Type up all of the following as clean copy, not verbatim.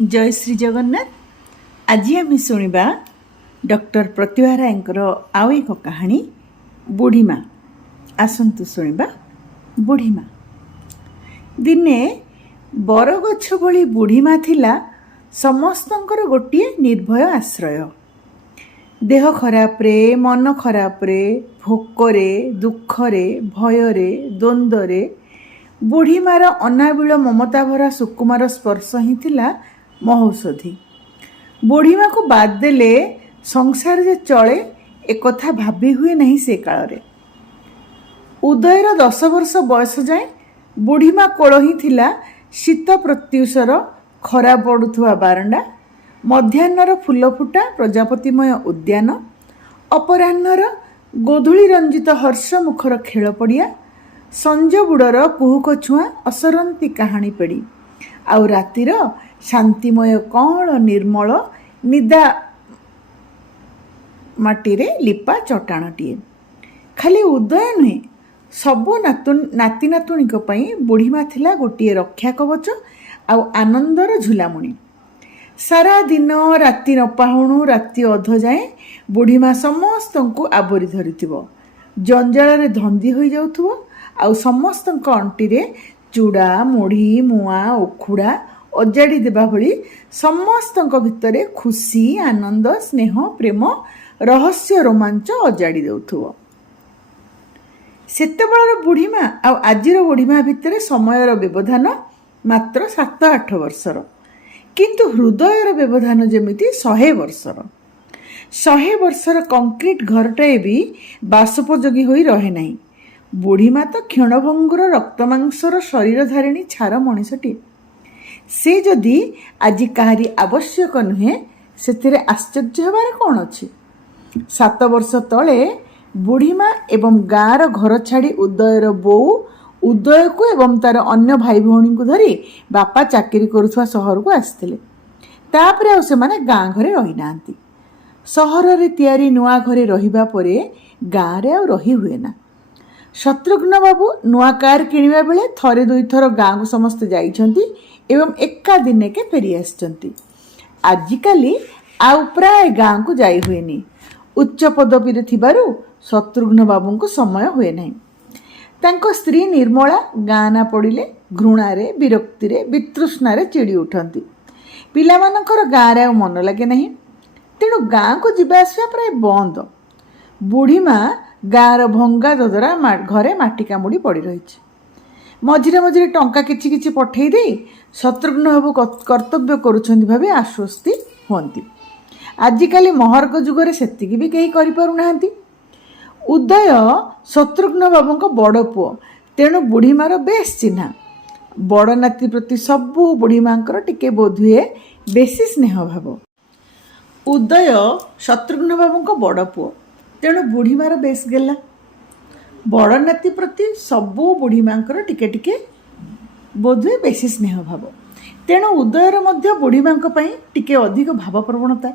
जय श्री जगन्नाथ। आज आम शुणा डॉक्टर प्रतिभा रायंकर आउ एक कहानी बुढ़ीमा। आसतु शुणा बुढ़ीमा। दिने बरगछ भली बुढ़ीमा थिला समस्तंकर गोटे निर्भय आश्रय। देह खराप्रे मन खराप्रे भोकरे दुखरे भୟରେ द्वंद्वरे बुढ़ीमार अनाबिल ममता भरा सुकुमार स्पर्श ही थिला महौषधि। बुढ़ीमा को बाद देले संसार जे चले एक कथा भाबी हुए नहीं से काल। उदयर 10 वर्ष बयस जाए बुढ़ीमा कोल ही थिला शीत प्रत्युषर खरा पड़ुथुवा बारंडा, मध्याह्नर फूल फुटा प्रजापतिमय उद्यान, अपराह्नर गोधूली रंजित हर्ष मुखर खेल पड़िया, संज बुड़र कुहुक छुआ असरंती कहानी पेड़ी, आउ रातिर शांतिमय कौल निर्मल निदा माटीरे लिपा चटाणटीए। खाली उदय नुहे सबु नाती नातुणीक पई बुढ़ीमा थिला गोटे रक्षा कवच आउ आनंदर झुलामुणी। सारा दिन राति नपाहुणु राति अध जाए बुढ़ीमा समस्तंकु आवरी धरिथिबो, जंजाଳରେ धंदी होई जाउथुबो, आउ समस्तंक अंटीरे चूड़ा मुढ़ी मुआ उखुड़ा अजाड़ी देबा भली समस्तंक भितरे खुशी आनंद स्नेह प्रेम रहस्य रोमांच अजाड़ी देउथुबो। सेतेबेଳର बुढ़ीमा आउ आजिर बुढ़ीमा भितरे समयर व्यवधान मात्र 7-8 वर्षर, किंतु हृदयर व्यवधान जेमिति 100 वर्षर। 100 वर्षर कंक्रीट घरटाए भी बासोपयोगी होई रहे नहीं। बुढ़ीमा तो क्षणभंगुर रक्तमांसर शरीरधारिणी छार मनीषटी। से जदि आज काहारी आवश्यक नुहे से आश्चर्य हबार कौन अच्छी। 7 वर्ष तले बुढ़ीमा एवं गाँर घर छाड़ी उदयर बोऊ उदय को एवं तार अन्य भाई भौणी को धरी बापा चाकरी करुवा सहर को आसते। तापरे आउ सेमाने गाँ घरे रही नांती। सहर रे तियारी नुआ घरे रहिबा परे गाँ रे आउ रही हुए ना। शत्रुघ्न बाबू नुआ कार किणवा बेले थरे दुई थर गाँ को समस्ते जाइछंती एवं एका दिने के फेरी आछंती। आजिकाली आउ प्राय गाँ को जाई हुएनी। उच्च पदवी रे थिबारु शत्रुघ्न बाबू को समय हुए नहीं। तांको स्त्री निर्मला गाँ ना पड़िले घृणारे विरक्तिरे वितृष्णारे चिड़ी उठंती। पिलामानकर गाँ रे मन लगे नहीं, तेणु गाँ को जीवा आसिया प्राय बंद। बुढ़ीमा गाँर भंगा ददरा घरे माटी कामुड़ी पड़ी रही। मझिरे मझिरे टंका किछि किछि पठेई देई शत्रुघ्न बाबू कर्तव्य करुछंती भाबे आश्वस्ति हुअंती। आजिकाली महर्ग जुगरे सेतिकी भी केही करि पारु नाहंती। उदय शत्रुघ्न बाबूंको बड़ पुओ, तेणु बुढ़ीमार बेस चिन्हा। बड़ नाती प्रति सबु बुढ़ीमांकर टिके बोध हुए बेसी स्नेह भाव। उदय शत्रुघ्न बाबूंको बड़ पुओ, तेणु बुढ़ीमार बेस गेला। बड़ नाती प्रति सबु बुढ़ीमांकर टिके टिके बोध हुए बेसी स्नेह भाव, तेणु उदयर मध्य बुढ़ीमांक पई टिके अधिक भाव प्रवणता,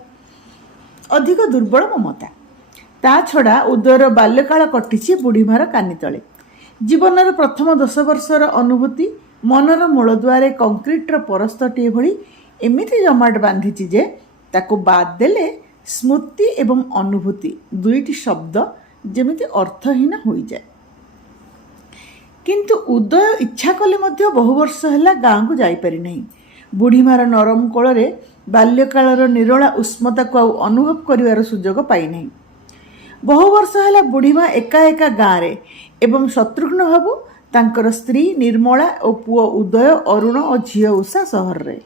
अधिक दुर्बल ममता। ता छड़ा उदयर बाल्यकाल कटिछि बुढ़ीमार कानी तले। जीवनर प्रथम 10 वर्षर अनुभूति मनर मूलदुआरे कंक्रीटर परस्तटीए भली एमिति जमाट बांधिछि जे ताको बाद देले स्मृति एवं अनुभूति दुईटी शब्द जेमिति अर्थहीन हो जाए। किंतु उदय इच्छा कले मध्य बहु वर्ष हैला गाँ को जाई पारि नहीं। बुढ़ीमार नरम कोଳରେ बाल्यकालर निरोला उष्मता को आउ अनुभव करिवार सुजोग पाई नहीं। बहु वर्ष हैला बुढ़ीमा एका एका गाँ रे एवं शत्रुघ्न बाबू तांकर स्त्री निर्मला और पुओ उदय अरुण और झियो उषा सहर रे।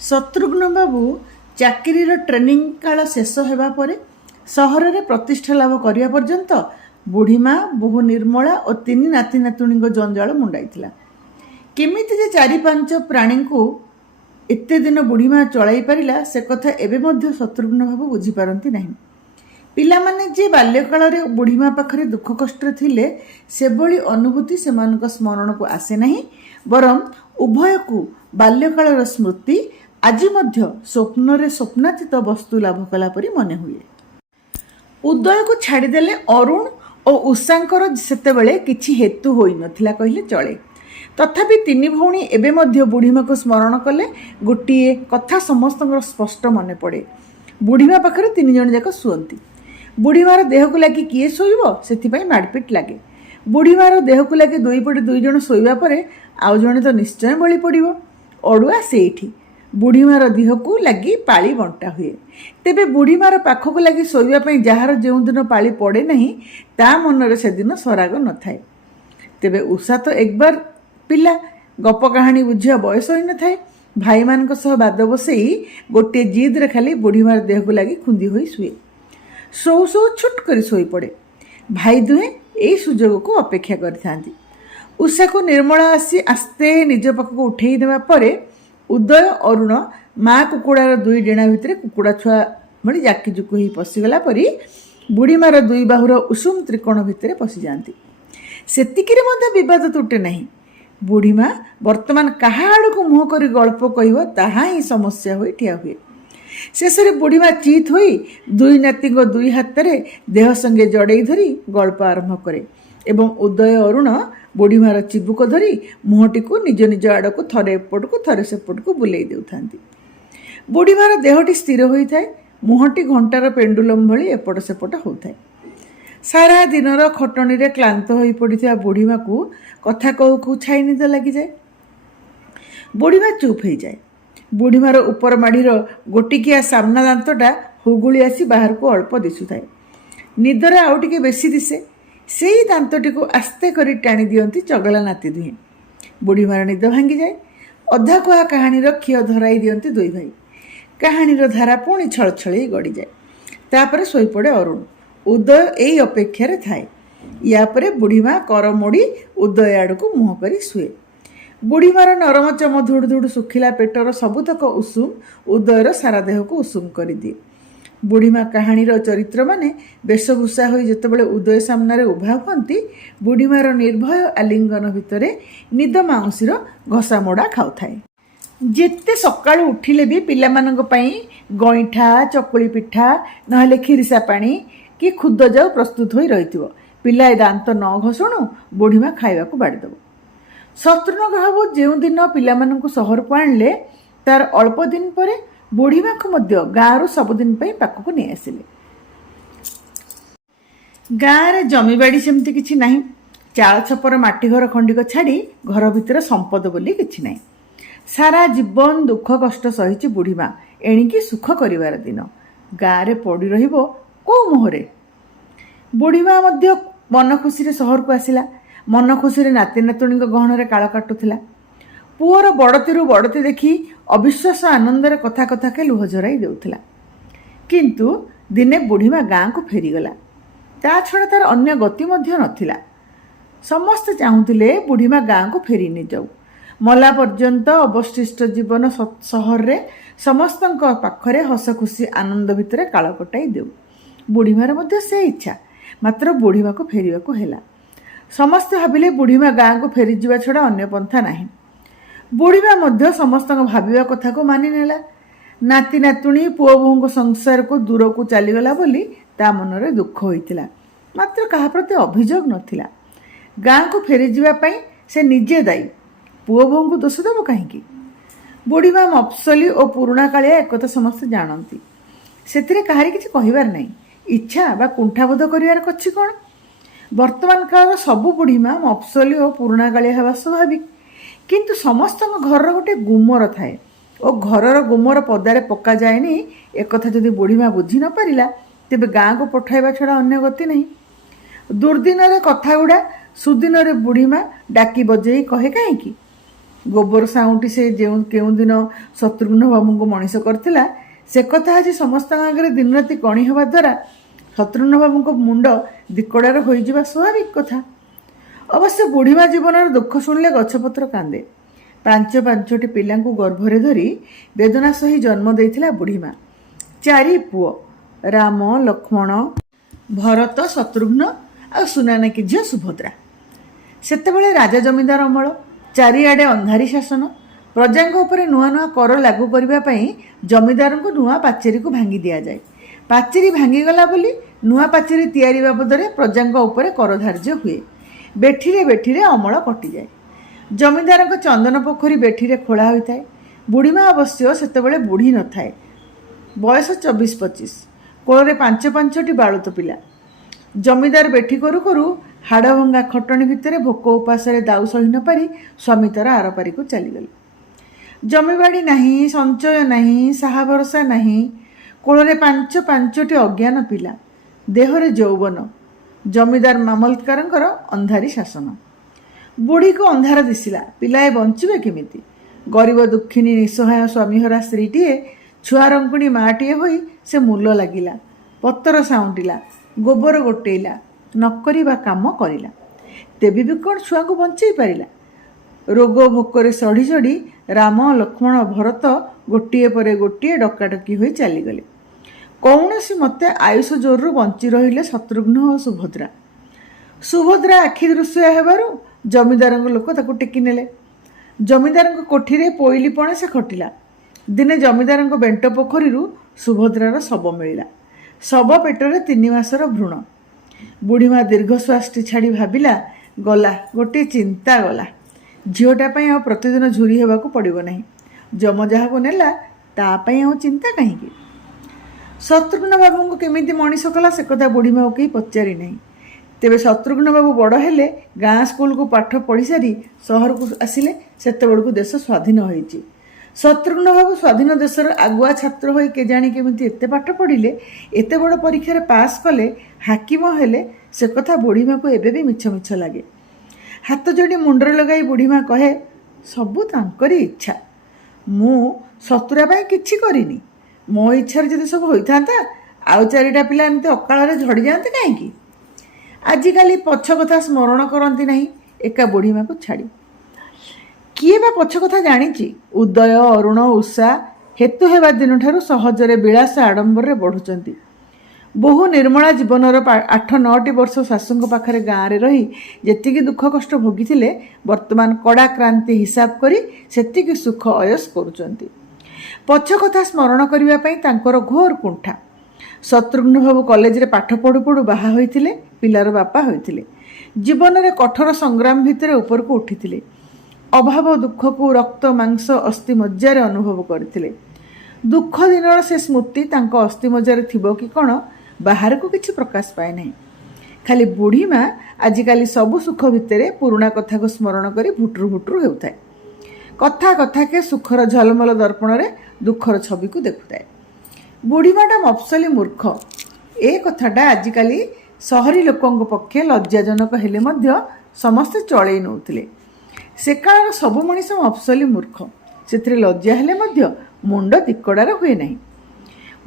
शत्रुघ्न बाबू चाकरीर ट्रेनिंग काल शेष हेबा परे सहर रे प्रतिष्ठा लाभ करिया पर्यंत बुढ़ीमा बहु निर्मला और 3 नाती नातुणी जंजाल मुंडाइथिला। केमिति जे 4-5 प्राणी को एते दिन बुढ़ीमा चलाई पारिला से कथा एबे मध्य शत्रुघ्न बाबू बुझी पारंती नहीं। पिलामाने जे बाल्यकाल रे बुढ़ीमा पाखरे दुख कष्ट थिले से भली अनुभूति सेमानक स्मरण को आसे नहीं, बरं उभय को बाल्यकालर स्मृति आज मध्य स्वप्न रे स्वप्नातीत वस्तु लाभ कला परी मने हुए। उदय को छाड़ीदेले अरुण और उषांकर सेतेबेले किछि हेतु होई नथिला कहिले चले। तथापि तीन भौणी एबे मध्य बुढ़ीमा को स्मरण कले गोटे कथा समस्त स्पष्ट मन पड़े। बुढ़ीमा पाखरे तीन जन जाक शुअती। बुढ़ीमार देह को लगी किए शोइब से माड़पिट लगे। बुढ़ीमार देह को लगे दुई पटे दुई जन शोइबा परे आउ जणे तो निश्चय बलि पड़िबो। अड़ुआ सेठी बुढ़ीमार देह को लगी पाली बंटा हुए। तेबे बुढ़ीमार पाखक लगी शोइबा जार जो दिन पाली पड़े नहीं ता मनरे से दिन सराग न थाए। तेबे उषा तो एक बार पिला गप कहानी बुझिया बयस हो न थाए। भाई मान सह बाद बसई गोटे जिद रे खाली बुढ़ीमार देह को लगी खुंदी होई शुए। शो शो छुट कर शोई पड़े। भाई दुहे यही सुजोग को अपेक्षा करथांती। उषा को निर्मला आसी आस्ते निज पाखक उठेई देवा परे उदय अरुण माँ कुकुड़ार दुई डेणा भितर कुकुड़ा छुआ भली जाकिजुकु ही पशिगला परी बुढ़ीमार दुई बाहुर उषुम त्रिकोण भितर पशि जाती। सेतिकिरे मध्य विवाद तुटे नहीं। बुढ़ीमा वर्तमान कहा आड़ को मुह कर गल्प कह ताहा ही समस्या हो ठिया हुए। शेष में बुढ़ीमा चित होई दुई नाती दुई हाथ में देह संगे जड़े धरी गल्प आरंभ करे एवं उदय अरुण बुढ़ीमार चिबुक धरी मुहटी को निज निज आड़ को थरे एपट को थरे सेपट को बुलाई देउथांती। बुढ़ीमार देहटी स्थिर होता है। मुहटी घंटार पेंडुलम भली एपट सेपट होता है। सारा दिनर खटणी रे क्लांत हो पड़ा बुढ़ीमा को कथा कहू कहू छाई निद लगी जाए। बुढ़ीमा चुप हो जाए। बुढ़ीमार ऊपर माड़ीर गोटिकिया सामना दांतटा हुगुली आसी बाहर को अल्प दिशुए। निदर आउ टिके बेसी दिसे। से ही दांतटी को आस्ते करी टाणी दियंती चगला नाती दुहे। बुढ़ीमार निद भांगी जाए। अधा कहा कहानीर खिय धराई दियंती दुई भाई। कहानीर धारा पुणी छलछल गड़ी जाए। तापर शोई पड़े अरुण। उदय यही अपेक्षा थाए। या परे बुढ़ीमा कर मोड़ी उदय आड़ को मुह कर शुए। बुढ़ीमार नरम चम धुड़ धुड़ सुखिला पेटर सबुतक उषुम उदयर सारा देह को उषुम कर दिए। बुढ़ीमा कहानीर चरित्र माने वेशभूषा हो जितेबाला उदय सामने उभा हुंती बुढ़ीमार निर्भय आलिंगन भितर निद माउसीर घसा मोड़ा खाऊए। जेते सकाळु उठिले भी पिलामानंक पई गईठा चकुली पिठा नहले खिरिसा पानी कि खुद जाऊ प्रस्तुत हो रही। पिलाए दांत न घसणु बुढ़ीमा खाइबा को बाड़ीदेव। शत्रुघ्न बाबू जो दिन पिलामानंकु सहर को आणले तार अल्प दिन परे बुढ़ीमा को मध्य गाँव सबुदिन पाखक नहीं आसिले। गाँव जमीबाड़ी सेमती किछि नाही। चाल छपर माटी घर खंडिक छाड़ी घर भितर संपद बोली किछि नाही। सारा जीवन दुख कष्ट सहिची बुढ़ीमा एणिकी सुख करिवार दिन गाँव रे पड़ी रहिबो को मुहरे। बुढ़ीमा मध्य मन खुशी सहर को आसिला। मन खुशी नाती नातुणी गहन काल काटुला। पुअर बड़ती बड़ती देखी अविश्वास आनंद कथा कथा के लुह झराई देउथिला। किंतु दिने बुढ़ीमा गाँ को फेरीगला। ता छड़ा तार अन्य गति मध्य नथिला। समस्त चाहूले बुढ़ीमा गाँ को फेरी नहीं जाऊ। मला पर्यंत अवशिष्ट जीवन सहर रे समस्त पाखरे हस खुशी आनंद भितर काल कटाई देऊ। बुढ़ीमार मध्य से इच्छा। मात्र बुढ़ीमा को फेरिबा को हेला। समस्त भाविले बुढ़ीमा गाँ को फेरी जावा छड़ा अन्य पंथा नाही। बुढ़ीमा मध्य समस्त भाविबा कथा को मानि नेला। नाती नातुणी पुओ बोहू संसार को दूर को चलीगला बोली ता मनरे दुख होइतिला। मात्र कहा प्रति अभियोग नथिला। गाँ को फेरी जावा पई से निजे दायी। पुओ बोहू को दोष देव कहीं। बुढ़ीमा मफसली और पुराणा कालिया एक समस्त जानती। से कहारी किसी कहबार नहीं। इच्छा बा कुंठाबोध करिवार कछि कोन। वर्तमान काल सबु बुढ़ीमा मफसली और पुराणा कालिया हेबा स्वाभाविक। किंतु समस्त घर गोटे गुमर थाए और घरर गुमर पदारे पक्का जाएनी। एक जदि बुढ़ीमा बुझी न पारिला तेबे गाँ को पठाइबा छड़ा अन्य गति नहीं। दुर्दिन कथा गुड़ा सुदिन बुढ़ीमा डाकी बजेई कहे कहीं। गोबर साउंटी से जो केउं दिन शत्रुघ्न बाबू को मनीष करथिला से कथा आज समस्त आगे दिन राति कणी हवा द्वारा शत्रुघ्न बाबू मुंड दिकड़ार हो स्वाभाविक कथा। अवश्य बुढ़ीमा जीवन दुख शुणिले गछपत्र कांदे। पांच पांचटी पिला गर्भरे धरी वेदना सही जन्म देइथिला बुढ़ीमा। चारि पुओ राम लक्ष्मण भरत शत्रुघ्न आ सुनानाकी झियो सुभद्रा। सेतेबेले राजा जमीदार अमल। चारिआडे अंधारी शासन। प्रजांक उपरे नुआ नुआ कर लागू करबा पई जमीदार को नुआ पाचेरी को भांगी दिया जाए। पाचेरी भांगीगला बोली नुआ पाचेरी तैयारी बाबद प्रजांक उपरे कर धार्य हुए। बेठिरे बेठिरे अमल कटि जाए। ଜମିଦାରଙ୍କ ଚନ୍ଦନ ପୋଖରୀ ବେଠିରେ ଖୋଳା ହୋଇଥାଏ। ବୁଢ଼ୀମା ଅବଶ୍ୟ ସେତେବେଳେ ବୁଢ଼ୀ ନଥାଏ, ବୟସ 24-25, କୋଳରେ 5-5ଟି ବାଳୁତ ପିଲା। ଜମିଦାର ବେଠି କରୁ କରୁ ହାଡ଼ଭଙ୍ଗା ଖଟଣି ଭିତରେ ଭୋକ ଉପାସରେ ଦାଉ ସହି ନ ପାରି ସ୍ୱାମୀ ତାର ଆରପାରିକୁ ଚାଲିଗଲେ। ଜମିବାଡ଼ି ନାହିଁ, ସଞ୍ଚୟ ନାହିଁ, ସାହା ଭରସା ନାହିଁ, କୋଳରେ 5-5ଟି ଅଜ୍ଞାନ ପିଲା, ଦେହରେ ଯୌବନ। ଜମିଦାର ମାମଲତକାରଙ୍କର ଅନ୍ଧାରୀ ଶାସନ। ବୁଢ଼ୀକୁ ଅନ୍ଧାର ଦିଶିଲା, ପିଲାଏ ବଞ୍ଚିବେ କେମିତି? ଗରିବ ଦୁଃଖିନୀ ନିଃସହାୟ ସ୍ୱାମୀହରା ସ୍ତ୍ରୀଟିଏ, ଛୁଆରଙ୍କୁଣୀ ମାଟିଏ ହୋଇ ସେ ମୂଲ ଲାଗିଲା, ପତର ସାଉଁଟିଲା, ଗୋବର ଗୋଟେଇଲା, ନକରିବା କାମ କରିଲା। ତେବେ ବି କ'ଣ ଛୁଆଙ୍କୁ ବଞ୍ଚେଇ ପାରିଲା? ରୋଗ ଭୋକରେ ସଢ଼ି ସଢ଼ି ରାମ, ଲକ୍ଷ୍ମଣ, ଭରତ ଗୋଟିଏ ପରେ ଗୋଟିଏ ଡକାଡକି ହୋଇ ଚାଲିଗଲେ। କୌଣସି ମତେ ଆୟୁଷ ଜୋରରୁ ବଞ୍ଚି ରହିଲେ ଶତ୍ରୁଘ୍ନ ଓ ସୁଭଦ୍ରା। ସୁଭଦ୍ରା ଆଖି ଦୃଶ୍ୟ ହେବାରୁ ଜମିଦାରଙ୍କ ଲୋକ ତାକୁ ଟେକି ନେଲେ। ଜମିଦାରଙ୍କ କୋଠିରେ ପୋଇଲି ପଣେ ସେ ଖଟିଲା। ଦିନେ ଜମିଦାରଙ୍କ ବେଣ୍ଟ ପୋଖରୀରୁ ସୁଭଦ୍ରାର ଶବ ମିଳିଲା। ଶବ ପେଟରେ 3 ମାସର ଭ୍ରୂଣ। ବୁଢ଼ୀମା ଦୀର୍ଘଶ୍ୱାସଟି ଛାଡ଼ି ଭାବିଲା, ଗଲା, ଗୋଟିଏ ଚିନ୍ତା ଗଲା। ଝିଅଟା ପାଇଁ ଆଉ ପ୍ରତିଦିନ ଝୁରି ହେବାକୁ ପଡ଼ିବ ନାହିଁ। ଯମ ଯାହାକୁ ନେଲା ତା ପାଇଁ ଆଉ ଚିନ୍ତା କାହିଁକି? ଶତ୍ରୁଘ୍ନ ବାବୁଙ୍କୁ କେମିତି ମଣିଷ କଲା ସେ କଥା ବୁଢ଼ୀମାକୁ କେହି ପଚାରି ନାହିଁ। ତେବେ ଶତ୍ରୁଘ୍ନ ବାବୁ ବଡ଼ ହେଲେ, ଗାଁ ସ୍କୁଲକୁ ପାଠ ପଢ଼ିସାରି ସହରକୁ ଆସିଲେ। ସେତେବେଳକୁ ଦେଶ ସ୍ୱାଧୀନ ହୋଇଛି। ଶତ୍ରୁଘ୍ନ ବାବୁ ସ୍ୱାଧୀନ ଦେଶର ଆଗୁଆ ଛାତ୍ର ହୋଇ କେଜାଣି କେମିତି ଏତେ ପାଠ ପଢ଼ିଲେ, ଏତେ ବଡ଼ ପରୀକ୍ଷାରେ ପାସ୍ କଲେ, ହାକିମ ହେଲେ, ସେ କଥା ବୁଢ଼ୀମାକୁ ଏବେ ବି ମିଛ ମିଛ ଲାଗେ। ହାତ ଯୋଡ଼ି ମୁଣ୍ଡରେ ଲଗାଇ ବୁଢ଼ୀମା କହେ, ସବୁ ତାଙ୍କରି ଇଚ୍ଛା, ମୁଁ ଶତ୍ରୁରା ପାଇଁ କିଛି କରିନି। ମୋ ଇଚ୍ଛାରେ ଯଦି ସବୁ ହୋଇଥାନ୍ତା, ଆଉ 4ଟା ପିଲା ଏମିତି ଅକାଳରେ ଝଡ଼ିଯାଆନ୍ତେ କାହିଁକି? ଆଜିକାଲି ପଛ କଥା ସ୍ମରଣ କରନ୍ତି ନାହିଁ, ଏକା ବୁଢ଼ୀମାକୁ ଛାଡ଼ି। କିଏ ବା ପଛ କଥା ଜାଣିଛି? ଉଦୟ, ଅରୁଣ, ଉଷା ହେତୁ ହେବା ଦିନଠାରୁ ସହଜରେ ବିଳାସ ଆଡ଼ମ୍ବରରେ ବଢ଼ୁଛନ୍ତି। ବହୁ ନିର୍ମଳା ଜୀବନର 8-9ଟି ବର୍ଷ ଶାଶୁଙ୍କ ପାଖରେ ଗାଁରେ ରହି ଯେତିକି ଦୁଃଖ କଷ୍ଟ ଭୋଗିଥିଲେ, ବର୍ତ୍ତମାନ କଡ଼ା କ୍ରାନ୍ତି ହିସାବ କରି ସେତିକି ସୁଖ ଅୟସ କରୁଛନ୍ତି। ପଛ କଥା ସ୍ମରଣ କରିବା ପାଇଁ ତାଙ୍କର ଘୋର କୁଣ୍ଠା। ଶତ୍ରୁଘ୍ନ ବାବୁ କଲେଜରେ ପାଠ ପଢ଼ୁ ପଢ଼ୁ ବାହା ହୋଇଥିଲେ, ପିଲାର ବାପା ହୋଇଥିଲେ। ଜୀବନରେ କଠୋର ସଂଗ୍ରାମ ଭିତରେ ଉପରକୁ ଉଠିଥିଲେ। ଅଭାବ ଦୁଃଖକୁ ରକ୍ତ ମାଂସ ଅସ୍ଥି ମଜ୍ଜାରେ ଅନୁଭବ କରିଥିଲେ। ଦୁଃଖ ଦିନର ସେ ସ୍ମୃତି ତାଙ୍କ ଅସ୍ଥି ମଜ୍ଜାରେ ଥିବ କି କ'ଣ, ବାହାରକୁ କିଛି ପ୍ରକାଶ ପାଏ ନାହିଁ। ଖାଲି ବୁଢ଼ୀମା ଆଜିକାଲି ସବୁ ସୁଖ ଭିତରେ ପୁରୁଣା କଥାକୁ ସ୍ମରଣ କରି ଭୁଟରୁ ଭୁଟରୁ ହେଉଥାଏ। କଥା କଥାକେ ସୁଖର ଝଲମଲ ଦର୍ପଣରେ ଦୁଃଖର ଛବିକୁ ଦେଖୁଥାଏ। ବୁଢ଼ୀମାଟା ମଫସଲି ମୂର୍ଖ, ଏ କଥାଟା ଆଜିକାଲି ସହରୀ ଲୋକଙ୍କ ପକ୍ଷେ ଲଜ୍ଜାଜନକ ହେଲେ ମଧ୍ୟ ସମସ୍ତେ ଚଳେଇ ନେଉଥିଲେ। ସେକାଳର ସବୁ ମଣିଷ ମଫସଲି ମୂର୍ଖ, ସେଥିରେ ଲଜ୍ଜା ହେଲେ ମଧ୍ୟ ମୁଣ୍ଡ ତିକଡ଼ାର ହୁଏ ନାହିଁ।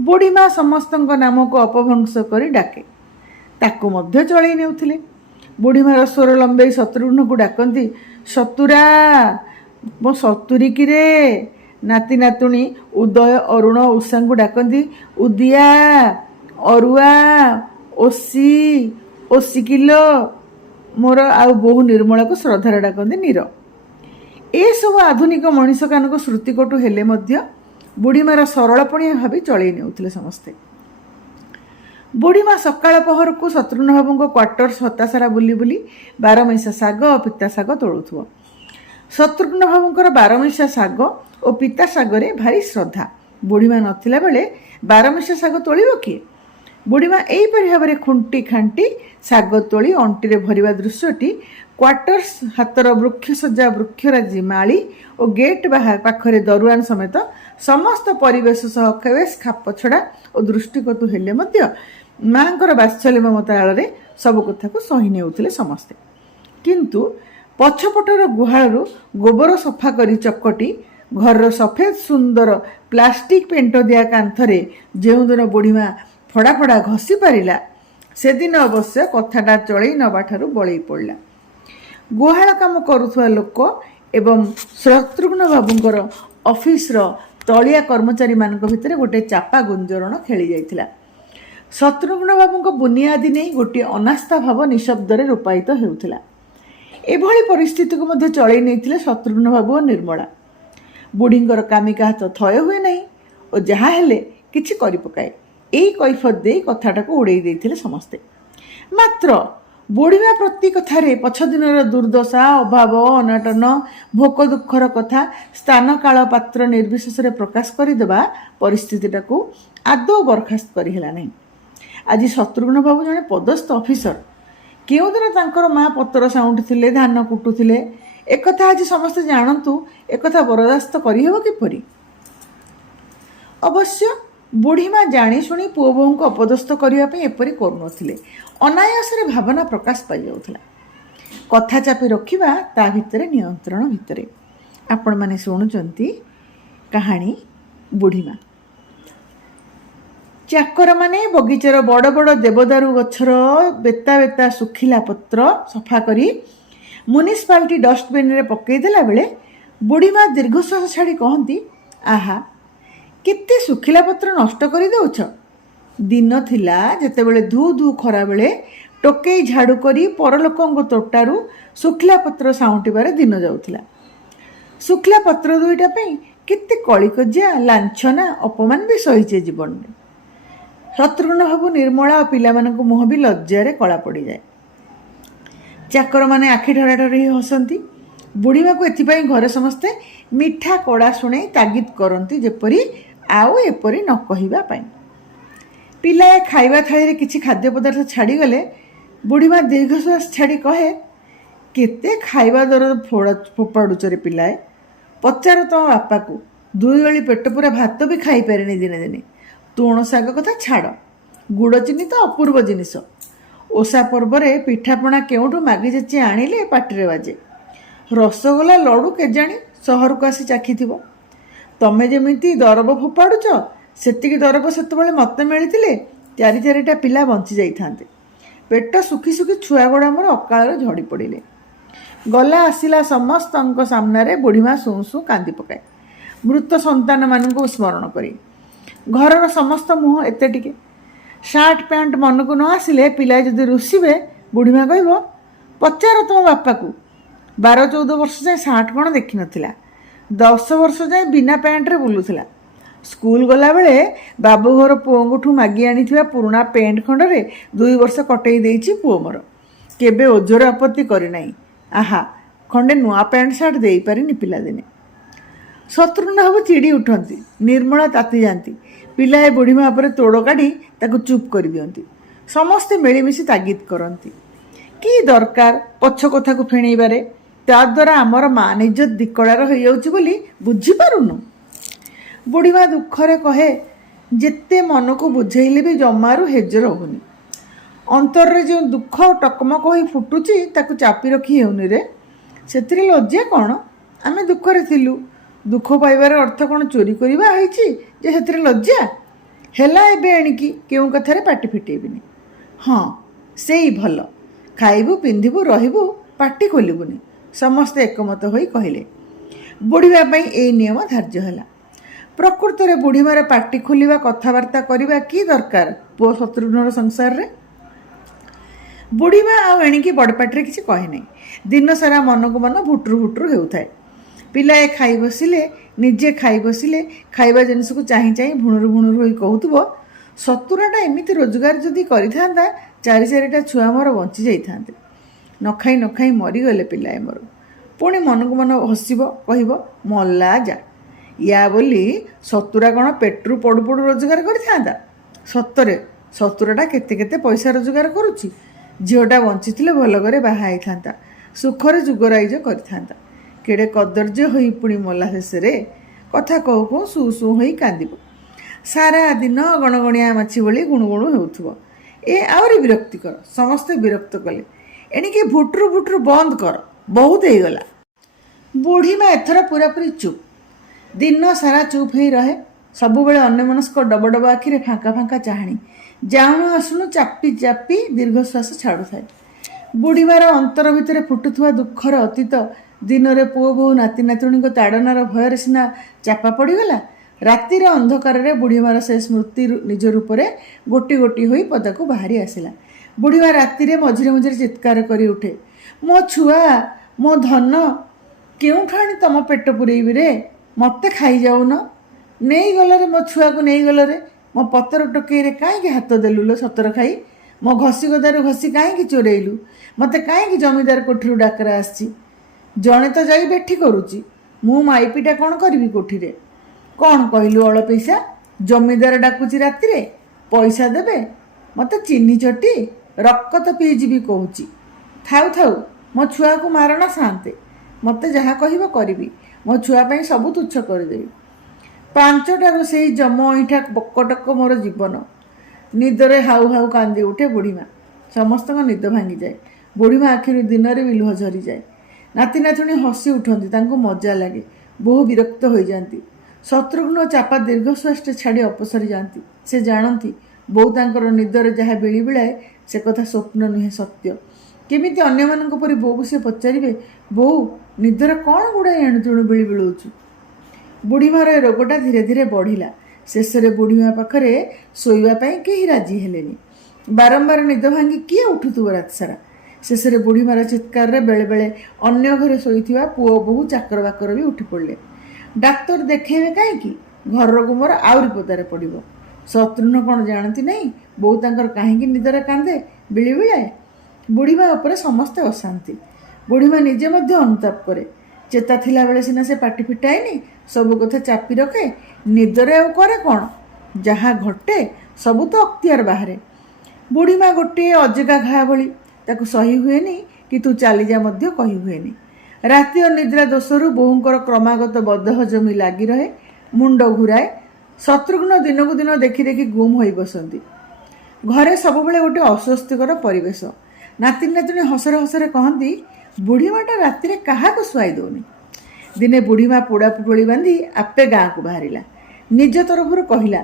ବୁଢ଼ୀମା ସମସ୍ତଙ୍କ ନାମକୁ ଅପଭ୍ରଂଶ କରି ଡାକେ, ତାକୁ ମଧ୍ୟ ଚଳେଇ ନେଉଥିଲେ। ବୁଢ଼ୀମାର ସ୍ୱର ଲମ୍ବେଇ ଶତ୍ରୁଘ୍ନକୁ ଡାକନ୍ତି, ସତୁରା, ମୋ ସତୁରିକିରେ। ନାତି ନାତୁଣୀ ଉଦୟ, ଅରୁଣ, ଉଷାଙ୍କୁ ଡାକନ୍ତି, ଉଦିଆ, ଅରୁଆ, ଓସି, ଓସିକିଲୋ ମୋର। ଆଉ ବୋହୁ ନିର୍ମଳାକୁ ଶ୍ରଦ୍ଧାରେ ଡାକନ୍ତି ନୀର। ଏସବୁ ଆଧୁନିକ ମଣିଷ କାନକୁ ଶ୍ରୁତିକଟୁ ହେଲେ ମଧ୍ୟ ବୁଢ଼ୀମାର ସରଳପଣିଆ ଭାବି ଚଳେଇ ନେଉଥିଲେ ସମସ୍ତେ। ବୁଢ଼ୀମା ସକାଳ ପହରକୁ ଶତ୍ରୁଘ୍ନ ବାବୁଙ୍କ କ୍ୱାର୍ଟର୍ସ ହତାସାରା ବୁଲି ବୁଲି ବାରମିଶା ଶାଗ ଓ ପିତା ଶାଗ ତୋଳୁଥିବ। ଶତ୍ରୁଘ୍ନ ବାବୁଙ୍କର ବାରମିଶା ଶାଗ ଓ ପିତା ଶାଗରେ ଭାରି ଶ୍ରଦ୍ଧା। ବୁଢ଼ୀମା ନଥିଲା ବେଳେ ବାରମିଶା ଶାଗ ତୋଳିବ କିଏ? ବୁଢ଼ୀମା ଏହିପରି ଭାବରେ ଖୁଣ୍ଟି ଖାଣ୍ଟି ଶାଗ ତୋଳି ଅଣ୍ଟିରେ ଭରିବା ଦୃଶ୍ୟଟି କ୍ୱାର୍ଟର୍ସ ହାତର ବୃକ୍ଷସଜ୍ଜା ବୃକ୍ଷରାଜି ମାଳି ଓ ଗେଟ୍ ପାଖରେ ଦରୁଆନ ସମେତ ସମସ୍ତ ପରିବେଶ ସହ ବେଶ ଖାପ ଛଡ଼ା ଓ ଦୃଷ୍ଟିକଟୁ ହେଲେ ମଧ୍ୟ ମାଙ୍କର ବାତ୍ସଲ୍ୟ ମମତା ଆଳରେ ସବୁ କଥାକୁ ସହି ନେଉଥିଲେ ସମସ୍ତେ। କିନ୍ତୁ ପଛପଟର ଗୁହାଳରୁ ଗୋବର ସଫା କରି ଚକଟି ଘରର ସଫେଦ ସୁନ୍ଦର ପ୍ଲାଷ୍ଟିକ ପେଣ୍ଟ ଦିଆ କାନ୍ଥରେ ଯେଉଁଦିନ ବୁଢ଼ୀମା ଫଡ଼ା ଫଡ଼ା ଘଷି ପାରିଲା, ସେଦିନ ଅବଶ୍ୟ କଥାଟା ଚଳେଇ ନେବାଠାରୁ ବଳେଇ ପଡ଼ିଲା। ଗୁହାଳ କାମ କରୁଥିବା ଲୋକ ଏବଂ ଶତ୍ରୁଘ୍ନ ବାବୁଙ୍କର ଅଫିସର ତଳିଆ କର୍ମଚାରୀମାନଙ୍କ ଭିତରେ ଗୋଟିଏ ଚାପା ଗୁଞ୍ଜରଣ ଖେଳି ଯାଇଥିଲା। ଶତ୍ରୁଘ୍ନ ବାବୁଙ୍କ ବୁନିଆଦି ନେଇ ଗୋଟିଏ ଅନାସ୍ଥା ଭାବ ନିଃଶବ୍ଦରେ ରୂପାୟିତ ହେଉଥିଲା। ଏଭଳି ପରିସ୍ଥିତିକୁ ମଧ୍ୟ ଚଳେଇ ନେଇଥିଲେ ଶତ୍ରୁଘ୍ନ ବାବୁ ଓ ନିର୍ମଳା। ବୁଢ଼ୀଙ୍କର କାମିକା ହାତ ଥୟ ହୁଏ ନାହିଁ ଓ ଯାହା ହେଲେ କିଛି କରି ପକାଏ, ଏଇ କୈଫତ ଦେଇ କଥାଟାକୁ ଉଡ଼େଇ ଦେଇଥିଲେ ସମସ୍ତେ। ମାତ୍ର ବୁଢ଼ୀମା ପ୍ରତି କଥାରେ ପଛ ଦିନର ଦୁର୍ଦ୍ଦଶା, ଅଭାବ, ଅନାଟନ, ଭୋକ ଦୁଃଖର କଥା ସ୍ଥାନ କାଳ ପାତ୍ର ନିର୍ବିଶେଷରେ ପ୍ରକାଶ କରିଦେବା ପରିସ୍ଥିତିଟାକୁ ଆଦୌ ବରଖାସ୍ତ କରିହେଲା ନାହିଁ। ଆଜି ଶତ୍ରୁଘ୍ନ ବାବୁ ଜଣେ ପଦସ୍ଥ ଅଫିସର। କେଉଁଦିନ ତାଙ୍କର ମା ପତର ସାଉଁଟିଥିଲେ, ଧାନ କୁଟୁଥିଲେ, ଏକଥା ଆଜି ସମସ୍ତେ ଜାଣନ୍ତୁ, ଏକଥା ବରଦାସ୍ତ କରିହେବ କିପରି? ଅବଶ୍ୟ ବୁଢ଼ୀମା ଜାଣି ଶୁଣି ପୁଅ ବୋହୂଙ୍କୁ ଅପଦସ୍ଥ କରିବା ପାଇଁ ଏପରି କରୁନଥିଲେ। ଅନାୟାସରେ ଭାବନା ପ୍ରକାଶ ପାଇଯାଉଥିଲା। କଥା ଚାପି ରଖିବା ତା ଭିତରେ ନିୟନ୍ତ୍ରଣ ଭିତରେ। ଆପଣମାନେ ଶୁଣୁଛନ୍ତି କାହାଣୀ ବୁଢ଼ୀମା। ଚାକରମାନେ ବଗିଚାର ବଡ଼ ବଡ଼ ଦେବଦାରୁ ଗଛର ବେତା ବେତା ଶୁଖିଲା ପତ୍ର ସଫା କରି ମ୍ୟୁନିସିପାଲିଟି ଡଷ୍ଟବିନ୍ରେ ପକାଇ ଦେଲା ବେଳେ ବୁଢ଼ୀମା ଦୀର୍ଘଶ୍ୱାସ ଛାଡ଼ି କହନ୍ତି, ଆହା, କେତେ ଶୁଖିଲା ପତ୍ର ନଷ୍ଟ କରିଦେଉଛ। ଦିନ ଥିଲା ଯେତେବେଳେ ଧୁ ଧୁ ଖରାବେଳେ ଟୋକେଇ ଝାଡ଼ୁ କରି ପରଲୋକଙ୍କ ତୋଟାରୁ ଶୁଖିଲା ପତ୍ର ସାଉଁଟିବାରେ ଦିନ ଯାଉଥିଲା। ଶୁଖିଲା ପତ୍ର ଦୁଇଟା ପାଇଁ କେତେ କଳିକଜିଆ, ଲାଞ୍ଛନା, ଅପମାନ ବି ସହିଛେ ଜୀବନରେ। ଶତ୍ରୁଘ୍ନ ବାବୁ, ନିର୍ମଳା ଓ ପିଲାମାନଙ୍କ ମୁହଁ ବି ଲଜ୍ଜାରେ କଳା ପଡ଼ିଯାଏ। ଚାକରମାନେ ଆଖି ଠରାଠରି ହସନ୍ତି। ବୁଢ଼ୀମାକୁ ଏଥିପାଇଁ ଘରେ ସମସ୍ତେ ମିଠା କଡ଼ା ଶୁଣାଇ ତାଗିଦ କରନ୍ତି ଯେପରି ଆଉ ଏପରି ନ କହିବା ପାଇଁ। ପିଲାଏ ଖାଇବା ଥାଳିରେ କିଛି ଖାଦ୍ୟ ପଦାର୍ଥ ଛାଡ଼ିଗଲେ ବୁଢ଼ୀମା ଦୀର୍ଘଶ୍ୱାସ ଛାଡ଼ି କହେ, କେତେ ଖାଇବା ଦର ଫୋପାଡ଼ୁଚରେ ପିଲାଏ। ପଚାର ତମ ବାପାକୁ, 2 ଓଳି ପେଟ ପୁରା ଭାତ ବି ଖାଇପାରେନି ଦିନେ ଦିନେ। ତୁଣ ଶାଗ କଥା ଛାଡ଼, ଗୁଡ଼ ଚିନି ତ ଅପୂର୍ବ ଜିନିଷ। ଓଷା ପର୍ବରେ ପିଠାପଣା କେଉଁଠୁ ମାଗି ଯାଚି ଆଣିଲେ ପାଟିରେ ବାଜେ। ରସଗୋଲା ଲଡ଼ୁ କେଜାଣି ସହରକୁ ଆସି ଚାଖିଥିବ। ତମେ ଯେମିତି ଦରବ ଫୋପାଡ଼ୁଛ, ସେତିକି ଦରବ ସେତେବେଳେ ମୋତେ ମିଳିଥିଲେ 4-4ଟା ପିଲା ବଞ୍ଚି ଯାଇଥାନ୍ତେ। ପେଟ ଶୁଖି ଶୁଖି ଛୁଆଗୁଡ଼ା ମୋର ଅକାଳରେ ଝଡ଼ି ପଡ଼ିଲେ। ଗଲା ଆସିଲା ସମସ୍ତଙ୍କ ସାମ୍ନାରେ ବୁଢ଼ୀମା ଶୁଁ ଶୁଁ କାନ୍ଦି ପକାଏ, ମୃତ ସନ୍ତାନମାନଙ୍କୁ ସ୍ମରଣ କରି। ଘରର ସମସ୍ତ ମୁହଁ ଏତେ ଟିକେ। ସାର୍ଟ ପ୍ୟାଣ୍ଟ ମନକୁ ନ ଆସିଲେ ପିଲାଏ ଯଦି ରୁଷିବେ, ବୁଢ଼ୀମା କହିବ, ପଚାର ତମ ବାପାକୁ, 12-14 ବର୍ଷ ଯାଏଁ ସାର୍ଟ କ'ଣ ଦେଖିନଥିଲା। 10 ବର୍ଷ ଯାଏଁ ବିନା ପ୍ୟାଣ୍ଟରେ ବୁଲୁଥିଲା। ସ୍କୁଲ ଗଲାବେଳେ ବାବୁ ଘର ପୁଅଙ୍କଠୁ ମାଗି ଆଣିଥିବା ପୁରୁଣା ପ୍ୟାଣ୍ଟ ଖଣ୍ଡରେ 2 ବର୍ଷ କଟେଇ ଦେଇଛି ପୁଅ ମୋର। କେବେ ଓଜର ଆପତ୍ତି କରିନାହିଁ। ଆହା, ଖଣ୍ଡେ ନୂଆ ପ୍ୟାଣ୍ଟ ସାର୍ଟ ଦେଇପାରିନି ପିଲାଦିନେ। ଶତ୍ରୁଘ୍ନ ବାବୁ ଚିଡ଼ି ଉଠନ୍ତି। ନିର୍ମଳା ତାତି ଯାଆନ୍ତି। ପିଲାଏ ବୁଢ଼ୀମା ଉପରେ ତୋଡ଼ କାଢ଼ି ତାକୁ ଚୁପ୍ କରିଦିଅନ୍ତି। ସମସ୍ତେ ମିଳିମିଶି ତାଗିଦ କରନ୍ତି। କି ଦରକାର ପଛ କଥାକୁ ଫେଣେଇବାରେ? ତାଦ୍ୱାରା ଆମର ମାନ ଇଜ୍ଜତ ଦିକଳାର ହୋଇଯାଉଛି ବୋଲି ବୁଝିପାରୁନୁ? ବୁଢ଼ୀମା ଦୁଃଖରେ କହେ, ଯେତେ ମନକୁ ବୁଝେଇଲେ ବି ଜମାରୁ ହେଜ ରହୁନି। ଅନ୍ତରରେ ଯେଉଁ ଦୁଃଖ ଟକମକ ହୋଇ ଫୁଟୁଛି ତାକୁ ଚାପି ରଖି ହେଉନି ରେ। ସେଥିରେ ଲଜ୍ଜା କ'ଣ? ଆମେ ଦୁଃଖରେ ଥିଲୁ। ଦୁଃଖ ପାଇବାର ଅର୍ଥ କ'ଣ ଚୋରି କରିବା ହେଇଛି ଯେ ସେଥିରେ ଲଜ୍ଜା? ହେଲା ଏବେ ଏଣିକି କେଉଁ କଥାରେ ପାଟି ଫିଟେଇବିନି। ହଁ, ସେଇ ଭଲ। ଖାଇବୁ, ପିନ୍ଧିବୁ, ରହିବୁ, ପାଟି ଖୋଲିବୁନି, ସମସ୍ତେ ଏକମତ ହୋଇ କହିଲେ। ବୁଢ଼ୀମା ପାଇଁ ଏଇ ନିୟମ ଧାର୍ଯ୍ୟ ହେଲା। ପ୍ରକୃତରେ ବୁଢ଼ୀମାର ପାଟି ଖୋଲିବା, କଥାବାର୍ତ୍ତା କରିବା କି ଦରକାର ପୁଅ ଶତ୍ରୁଘ୍ନର ସଂସାରରେ? ବୁଢ଼ୀମା ଆଉ ଏଣିକି ବଡ଼ ପାଟିରେ କିଛି କହେ ନାହିଁ। ଦିନସାରା ମନକୁ ମନ ଭୁଟରୁ ଭୁଟରୁ ହେଉଥାଏ। ପିଲାଏ ଖାଇ ବସିଲେ, ନିଜେ ଖାଇ ବସିଲେ ଖାଇବା ଜିନିଷକୁ ଚାହିଁ ଚାହିଁ ଭୁଣୁରୁ ଭୁଣୁରୁ ହୋଇ କହୁଥିବ, 70ଟା ଏମିତି ରୋଜଗାର ଯଦି କରିଥାନ୍ତା 4-4ଟା ଛୁଆ ମୋର ବଞ୍ଚି ଯାଇଥାନ୍ତେ। ନ ଖାଇ ମରିଗଲେ ପିଲାଏ ମୋର। ପୁଣି ମନକୁ ମନ ହସିବ, କହିବ, ମଲା ଯା, ୟା ବୋଲି 70 କ'ଣ ପେଟରୁ ପଡ଼ୁ ପଡ଼ୁ ରୋଜଗାର କରିଥାନ୍ତା? ସତରେ 70ଟା କେତେ କେତେ ପଇସା ରୋଜଗାର କରୁଛି। ଝିଅଟା ବଞ୍ଚିଥିଲେ ଭଲ ଘରେ ବାହା ହେଇଥାନ୍ତା, ସୁଖରେ ଯୁଗରାଇଜ କରିଥାନ୍ତା। କେଡ଼େ କଦର୍ଯ୍ୟ ହୋଇ ପୁଣି ମଲା ଶେଷରେ। କଥା କହୁ କହୁ ସୁ ସୁ ହୋଇ କାନ୍ଦିବ। ସାରା ଦିନ ଗଣଗଣିଆ ମାଛି ଭଳି ଗୁଣୁଗୁଣୁ ହେଉଥିବ। ଏ ଆହୁରି ବିରକ୍ତିକର। ସମସ୍ତେ ବିରକ୍ତ କଲେ। ଏଣିକି ଭୁଟରୁ ଭୁଟରୁ ବନ୍ଦ କର, ବହୁତ ହେଇଗଲା। ବୁଢ଼ୀମା ଏଥର ପୁରାପୁରି ଚୁପ୍। ଦିନ ସାରା ଚୁପ୍ ହେଇ ରହେ। ସବୁବେଳେ ଅନ୍ୟମନସ୍କ ଡବ ଡବ ଆଖିରେ ଫାଙ୍କା ଫାଙ୍କା ଚାହାଣୀ। ଯାଉଣୁ ଆସୁଣୁ ଚାପି ଚାପି ଦୀର୍ଘଶ୍ୱାସ ଛାଡ଼ୁଥାଏ। ବୁଢ଼ୀମାର ଅନ୍ତର ଭିତରେ ଫୁଟୁଥିବା ଦୁଃଖର ଅତୀତ, ଦିନରେ ପୁଅ ବୋହୂ ନାତି ନାତୁଣୀଙ୍କ ତାଡ଼ନାର ଭୟରେ ସିନା ଚାପା ପଡ଼ିଗଲା। ରାତିର ଅନ୍ଧକାରରେ ବୁଢ଼ୀମାର ସେ ସ୍ମୃତି ନିଜ ରୂପରେ ଗୋଟି ଗୋଟି ହୋଇ ପଦାକୁ ବାହାରି ଆସିଲା। ବୁଢ଼ୀମା ରାତିରେ ମଝିରେ ମଝିରେ ଚିତ୍କାର କରି ଉଠେ, ମୋ ଛୁଆ, ମୋ ଧନ, କେଉଁଠୁ ଆଣି ତମ ପେଟ ପୁରେଇବି ରେ? ମୋତେ ଖାଇଯାଉନ? ନେଇଗଲରେ ମୋ ଛୁଆକୁ, ନେଇଗଲରେ। ମୋ ପତର ଟୋକେଇରେ କାହିଁକି ହାତ ଦେଲୁ ଲୋ ସତର ଖାଇ? ମୋ ଘଷି ଗଦାରୁ ଘଷି କାହିଁକି ଚୋରେଇଲୁ? ମୋତେ କାହିଁକି ଜମିଦାର କୋଠିରୁ ଡାକରା ଆସିଛି? ଜଣେ ତ ଯାଇ ବେଠି କରୁଛି, ମୁଁ ମାଇପିଟା କ'ଣ କରିବି କୋଠିରେ? କ'ଣ କହିଲୁ ଅଳପଇସା? ଜମିଦାର ଡାକୁଛି ରାତିରେ, ପଇସା ଦେବେ? ମୋତେ ଚିହ୍ନି ଚଟି ରକ୍ତ ପିଇଯିବି କହୁଛି। ଥାଉ ଥାଉ, ମୋ ଛୁଆକୁ ମାରଣା ସାନ୍ତେ। ମୋତେ ଯାହା କହିବ କରିବି, ମୋ ଛୁଆ ପାଇଁ ସବୁ ତୁଚ୍ଛ କରିଦେବି। 5ଟାରୁ ସେଇ ଜମ ଅଇଁଠା ବକଟକ ମୋର ଜୀବନ। ନିଦରେ ହାଉ ହାଉ କାନ୍ଦି ଉଠେ ବୁଢ଼ୀମା। ସମସ୍ତଙ୍କ ନିଦ ଭାଙ୍ଗିଯାଏ। ବୁଢ଼ୀମା ଆଖିରୁ ଦିନରେ ବି ଲୁହ ଝରିଯାଏ। ନାତି ନାତୁଣୀ ହସି ଉଠନ୍ତି, ତାଙ୍କୁ ମଜା ଲାଗେ। ବୋହୂ ବିରକ୍ତ ହୋଇଯାନ୍ତି। ଶତ୍ରୁଘ୍ନ ଚାପା ଦୀର୍ଘଶ୍ୱାସଟେ ଛାଡ଼ି ଅପସରି ଯାଆନ୍ତି। ସେ ଜାଣନ୍ତି ବୋଉ ତାଙ୍କର ନିଦରେ ଯାହା ବିଳି ବିଳାଏ ସେ କଥା ସ୍ୱପ୍ନ ନୁହେଁ, ସତ୍ୟ। କେମିତି ଅନ୍ୟମାନଙ୍କ ପରି ବୋଉକୁ ସେ ପଚାରିବେ, ବୋଉ ନିଦରେ କ'ଣ ଗୁଡ଼ାଏ ଏଣୁତେଣୁ ବିଳି ବିଳଉଛୁ? ବୁଢ଼ୀମାର ଏ ରୋଗଟା ଧୀରେ ଧୀରେ ବଢ଼ିଲା। ଶେଷରେ ବୁଢ଼ୀମା ପାଖରେ ଶୋଇବା ପାଇଁ କେହି ରାଜି ହେଲେନି। ବାରମ୍ବାର ନିଦ ଭାଙ୍ଗି କିଏ ଉଠୁଥିବ ରାତି ସାରା? ଶେଷରେ ବୁଢ଼ୀମାର ଚିତ୍କାରରେ ବେଳେବେଳେ ଅନ୍ୟ ଘରେ ଶୋଇଥିବା ପୁଅ ବୋହୂ ଚାକର ବାକର ବି ଉଠି ପଡ଼ିଲେ। ଡାକ୍ତର ଦେଖେଇବେ କାହିଁକି? ଘରର ଗୁମର ଆହୁରି ପଦାରେ ପଡ଼ିବ। ଶତ୍ରୁଘ୍ନ କ'ଣ ଜାଣନ୍ତି ନାହିଁ ବୋଉ ତାଙ୍କର କାହିଁକି ନିଦରେ କାନ୍ଦେ, ବିଳି ବିଳାଏ? ବୁଢ଼ୀମା ଉପରେ ସମସ୍ତେ ଅଶାନ୍ତି। ବୁଢ଼ୀମା ନିଜେ ମଧ୍ୟ ଅନୁତାପ କରେ। ଚେତା ଥିଲାବେଳେ ସିନା ସେ ପାଟି ଫିଟାଏନି, ସବୁ କଥା ଚାପି ରଖେ। ନିଦରେ ଆଉ କରେ କ'ଣ? ଯାହା ଘଟେ ସବୁ ତ ଅକ୍ତିଆର ବାହାରେ। ବୁଢ଼ୀମା ଗୋଟିଏ ଅଜଗା ଘା ଭଳି, ତାକୁ ସହି ହୁଏନି କି ତୁ ଚାଲିଯା ମଧ୍ୟ କହି ହୁଏନି। ରାତି ଅନିଦ୍ରା ଦୋଷରୁ ବୋହୂଙ୍କର କ୍ରମାଗତ ବଦହଜମି ଲାଗି ରହେ, ମୁଣ୍ଡ ଘୁରାଏ। ଶତ୍ରୁଘ୍ନ ଦିନକୁ ଦିନ ଦେଖି ଦେଖି ଗୁମ୍ ହୋଇ ବସନ୍ତି। ଘରେ ସବୁବେଳେ ଗୋଟେ ଅସ୍ୱସ୍ତିକର ପରିବେଶ। ନାତି ନାତୁଣୀ ହସରେ ହସରେ କହନ୍ତି, ବୁଢ଼ୀମାଟା ରାତିରେ କାହାକୁ ଶୁଆଇ ଦେଉନି। ଦିନେ ବୁଢ଼ୀମା ପୋଡ଼ା ପୁଟୁଳି ବାନ୍ଧି ଆପେ ଗାଁକୁ ବାହାରିଲା। ନିଜ ତରଫରୁ କହିଲା,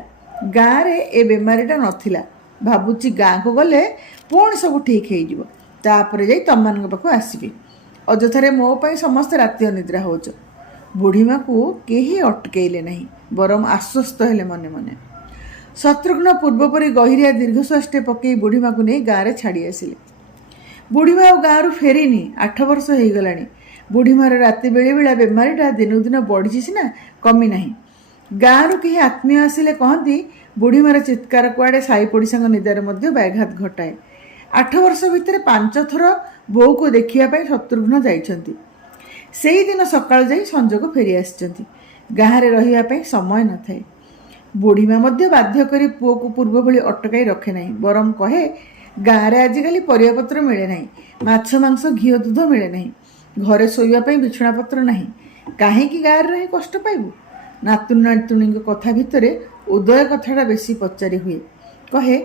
ଗାଁରେ ଏ ବେମାରୀଟା ନଥିଲା। ଭାବୁଛି ଗାଁକୁ ଗଲେ ପୁଣି ସବୁ ଠିକ୍ ହେଇଯିବ। ତାପରେ ଯାଇ ତମମାନଙ୍କ ପାଖକୁ ଆସିବି। ଅଯଥାରେ ମୋ ପାଇଁ ସମସ୍ତେ ରାତି ଅନିଦ୍ରା ହେଉଛ। ବୁଢ଼ୀମାକୁ କେହି ଅଟକେଇଲେ ନାହିଁ, ବରଂ ଆଶ୍ୱସ୍ତ ହେଲେ ମନେ ମନେ। ଶତ୍ରୁଘ୍ନ ପୂର୍ବପରି ଗହିରିଆ ଦୀର୍ଘଶ୍ୱାସଟେ ପକାଇ ବୁଢ଼ୀମାକୁ ନେଇ ଗାଁରେ ଛାଡ଼ି ଆସିଲେ। ବୁଢ଼ୀମା ଆଉ ଗାଁରୁ ଫେରିନି 8 ବର୍ଷ ହେଇଗଲାଣି। ବୁଢ଼ୀମାର ରାତି ବେଳେବେଳା ବେମାରୀଟା ଦିନକୁ ଦିନ ବଢ଼ିଛି ସିନା, କମି ନାହିଁ। ଗାଁରୁ କେହି ଆତ୍ମୀୟ ଆସିଲେ କହନ୍ତି ବୁଢ଼ୀମାର ଚିତ୍କାର କୁଆଡ଼େ ସାହି ପଡ଼ିଶାଙ୍କ ନିଦାରେ ମଧ୍ୟ ବ୍ୟାଘାତ ଘଟାଏ। 8 ବର୍ଷ ଭିତରେ 5 ଥର ବୋଉକୁ ଦେଖିବା ପାଇଁ ଶତ୍ରୁଘ୍ନ ଯାଇଛନ୍ତି। ସେଇଦିନ ସକାଳୁ ଯାଇ ସଞ୍ଜକୁ ଫେରି ଆସିଛନ୍ତି। ଗାଁରେ ରହିବା ପାଇଁ ସମୟ ନଥାଏ। ବୁଢ଼ୀମା ମଧ୍ୟ ବାଧ୍ୟ କରି ପୁଅକୁ ପୂର୍ବ ଭଳି ଅଟକାଇ ରଖେ ନାହିଁ, ବରଂ କହେ, ଗାଁରେ ଆଜିକାଲି ପରିବାପତ୍ର ମିଳେ ନାହିଁ, ମାଛ ମାଂସ ଘିଅ ଦୁଧ ମିଳେ ନାହିଁ, ଘରେ ଶୋଇବା ପାଇଁ ବିଛଣାପତ୍ର ନାହିଁ, କାହିଁକି ଗାଁରେ ରହି କଷ୍ଟ ପାଇବୁ? ନାତୁଣୀ ନାତୁଣୀଙ୍କ କଥା ଭିତରେ ଉଦୟ କଥାଟା ବେଶୀ ପଚାରି ହୁଏ। କହେ,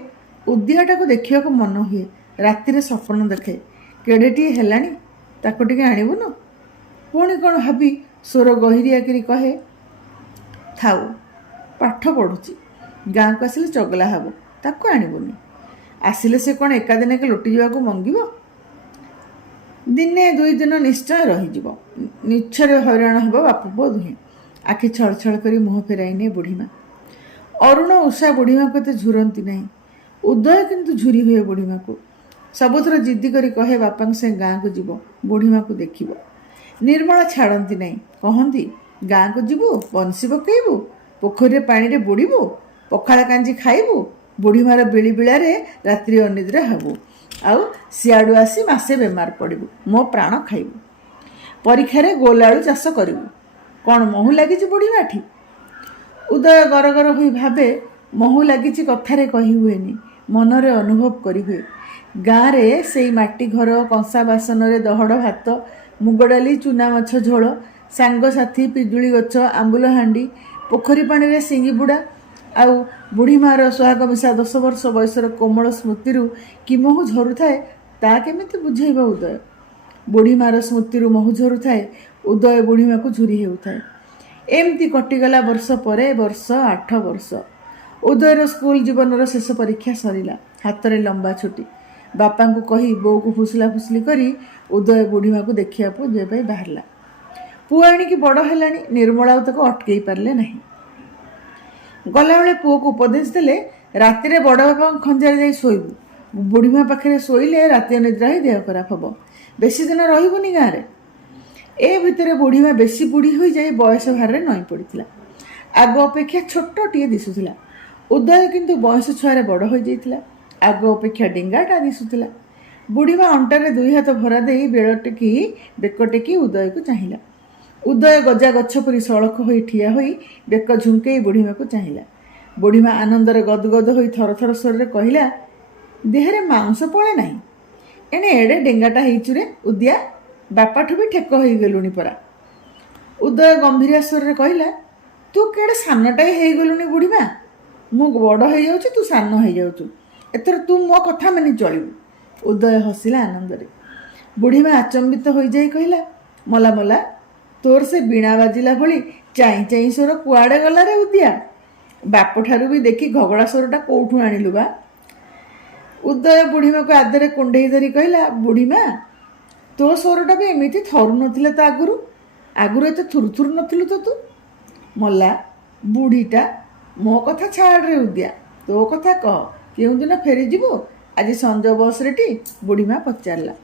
ଉଦିଆଟାକୁ ଦେଖିବାକୁ ମନ ହୁଏ, ରାତିରେ ସ୍ୱପ୍ନ ଦେଖେ, କେଡ଼େଟିଏ ହେଲାଣି, ତାକୁ ଟିକେ ଆଣିବୁନୁ? ପୁଣି କ'ଣ ଭାବି ସ୍ୱର ଗହିରିଆକିରି କହେ, ଥାଉ, ପାଠ ପଢ଼ୁଛି, ଗାଁକୁ ଆସିଲେ ଚଗଲା ହେବ, ତାକୁ ଆଣିବୁନି। ଆସିଲେ ସେ କ'ଣ ଏକାଦିନକେ ଲୋଟିଯିବାକୁ ମଙ୍ଗିବ? ଦିନେ 2 ଦିନ ନିଶ୍ଚୟ ରହିଯିବ। ନିଚ୍ଛରେ ହଇରାଣ ହେବ ବାପ ପୁଅ ଦୁହେଁ। ଆଖି ଛଳ ଛଳ କରି ମୁହଁ ଫେରାଇ ନିଏ ବୁଢ଼ୀମା। ଅରୁଣ ଉଷା ବୁଢ଼ୀମାକୁ ଏତେ ଝୁରନ୍ତି ନାହିଁ। ଉଦୟ କିନ୍ତୁ ଝୁରି ହୁଏ ବୁଢ଼ୀମାକୁ। ସବୁଥର ଜିଦ୍ଦି କରି କହେ ବାପାଙ୍କ ସେ ଗାଁକୁ ଯିବ, ବୁଢ଼ୀମାକୁ ଦେଖିବ। ନିର୍ମଳା ଛାଡ଼ନ୍ତି ନାହିଁ। କହନ୍ତି, ଗାଁକୁ ଯିବୁ, ବଂଶୀ ପକେଇବୁ, ପୋଖରୀରେ ପାଣିରେ ବୁଡ଼ିବୁ, ପଖାଳ କାଞ୍ଜି ଖାଇବୁ, ବୁଢ଼ୀମାର ବିଳି ବିଳାରେ ରାତ୍ରି ଅନିଦ୍ରା ହେବୁ, ଆଉ ସିଆଡ଼ୁ ଆସି ମାସେ ବେମାର ପଡ଼ିବୁ, ମୋ ପ୍ରାଣ ଖାଇବୁ। ପରୀକ୍ଷାରେ ଗୋଲ ଆଳୁ ଚାଷ କରିବୁ। କ'ଣ ମହୁ ଲାଗିଛି ବୁଢ଼ୀମାଠି? ଉଦୟ ଗରଗର ହୋଇ ଭାବେ, ମହୁ ଲାଗିଛି କଥାରେ କହି ହୁଏନି, ମନରେ ଅନୁଭବ କରିହୁଏ। ଗାଁରେ ସେଇ ମାଟି ଘର, କଂସା ବାସନରେ ଦହଡ଼ ଭାତ, ମୁଗ ଡାଲି, ଚୁନା ମାଛ ଝୋଳ, ସାଙ୍ଗସାଥି, ପିଜୁଳି ଗଛ, ଆମ୍ବୁଲ ହାଣ୍ଡି, ପୋଖରୀ ପାଣିରେ ଶିଙ୍ଗି ବୁଡ଼ା, ଆଉ ବୁଢ଼ୀମାର ସୁହାଗ ମିଶା 10 ବର୍ଷ ବୟସର କୋମଳ ସ୍ମୃତିରୁ କି ମହୁ ଝରୁଥାଏ, ତା କେମିତି ବୁଝେଇବ ଉଦୟ? ବୁଢ଼ୀମାର ସ୍ମୃତିରୁ ମହୁ ଝରୁଥାଏ, ଉଦୟ ବୁଢ଼ୀମାକୁ ଝୁରି ହେଉଥାଏ। ଏମିତି କଟିଗଲା ବର୍ଷ ପରେ ବର୍ଷ, 8 ବର୍ଷ। ଉଦୟର ସ୍କୁଲ ଜୀବନର ଶେଷ ପରୀକ୍ଷା ସରିଲା। ହାତରେ ଲମ୍ବା ଛୁଟି। ବାପାଙ୍କୁ କହି ବୋଉକୁ ଫୁସିଲା ଫୁସିଲି କରି ଉଦୟ ବୁଢ଼ୀମାକୁ ଦେଖିବାକୁ ଯିବା ପାଇଁ ବାହାରିଲା। ପୁଅ ଆଣିକି ବଡ଼ ହେଲାଣି, ନିର୍ମଳା ଆଉ ତାକୁ ଅଟକେଇ ପାରିଲେ ନାହିଁ। ଗଲାବେଳେ ପୁଅକୁ ଉପଦେଶ ଦେଲେ, ରାତିରେ ବଡ଼ ବାପାଙ୍କ ଖଞ୍ଜାରେ ଯାଇ ଶୋଇବୁ। ବୁଢ଼ୀମା ପାଖରେ ଶୋଇଲେ ରାତି ଅନିଦ୍ରା ହୋଇ ଦେହ ଖରାପ ହେବ। ବେଶୀ ଦିନ ରହିବୁନି ଗାଁରେ। ଏ ଭିତରେ ବୁଢ଼ୀମା ବେଶୀ ବୁଢ଼ୀ ହୋଇଯାଇ ବୟସ ଭାରରେ ନଇଁ ପଡ଼ିଥିଲା। ଆଗ ଅପେକ୍ଷା ଛୋଟଟିଏ ଦିଶୁଥିଲା। ଉଦୟ କିନ୍ତୁ ବୟସ ଛୁଆରେ ବଡ଼ ହୋଇଯାଇଥିଲା। ଆଗ ଅପେକ୍ଷା ଡେଙ୍ଗାଟା ଦିଶୁଥିଲା। ବୁଢ଼ୀମା ଅଣ୍ଟାରେ 2 ହାତ ଭରା ଦେଇ ବେକ ଟେକି ଉଦୟକୁ ଚାହିଁଲା। ଉଦୟ ଗଜା ଗଛ ପରି ସଳଖ ହୋଇ ଠିଆ ହୋଇ ବେକ ଝୁଙ୍କେଇ ବୁଢ଼ୀମାକୁ ଚାହିଁଲା। ବୁଢ଼ୀମା ଆନନ୍ଦରେ ଗଦଗଦ ହୋଇ ଥରଥର ସ୍ୱରରେ କହିଲା, ଦେହରେ ମାଂସ ପଳେ ନାହିଁ, ଏଣେ ଏଡ଼େ ଡେଙ୍ଗାଟା ହେଇଚୁରେ ଉଦିଆ, ବାପାଠୁ ବି ଠେକ ହେଇଗଲୁଣି ପରା। ଉଦୟ ଗମ୍ଭୀରା ସ୍ୱରରେ କହିଲା, ତୁ କେଡ଼େ ସାନଟାଏ ହେଇଗଲୁଣି ବୁଢ଼ୀମା, ମୁଁ ବଡ଼ ହେଇଯାଉଛି, ତୁ ସାନ ହେଇଯାଉଛୁ, ଏଥର ତୁ ମୋ କଥା ମାନି ଚଳିବୁ। ଉଦୟ ହସିଲା ଆନନ୍ଦରେ। ବୁଢ଼ୀମା ଆଚମ୍ବିତ ହୋଇଯାଇ କହିଲା, ମଲା ମଲା, ତୋର ସେ ବୀଣା ବାଜିଲା ଭଳି ଚାଇଁ ଚାଇଁ ସ୍ୱର କୁଆଡ଼େ ଗଲାରେ ଉଦିଆ, ବାପଠାରୁ ବି ଦେଖି ଘଗଡ଼ା ସ୍ୱରଟା କୋଉଠୁ ଆଣିଲୁ ବା। ଉଦୟ ବୁଢ଼ୀମାକୁ ଆଦରେ କୁଣ୍ଡେଇ ଧରି କହିଲା, ବୁଢ଼ୀମା, ତୋ ସ୍ୱରଟା ବି ଏମିତି ଥରୁ ନଥିଲା ତ ଆଗରୁ ଏତେ ଥୁରୁଥୁରୁ ନଥିଲୁ ତ ତୁ। ମଲା ବୁଢ଼ୀଟା, ମୋ କଥା ଛାଡ଼ରେ ଉଦିଆ, ତୋ କଥା କହ, କେଉଁଦିନ ଫେରିଯିବୁ? ଆଜି ସଞ୍ଜ ବସ୍ରେ ଟି? ବୁଢ଼ୀମା ପଚାରିଲା।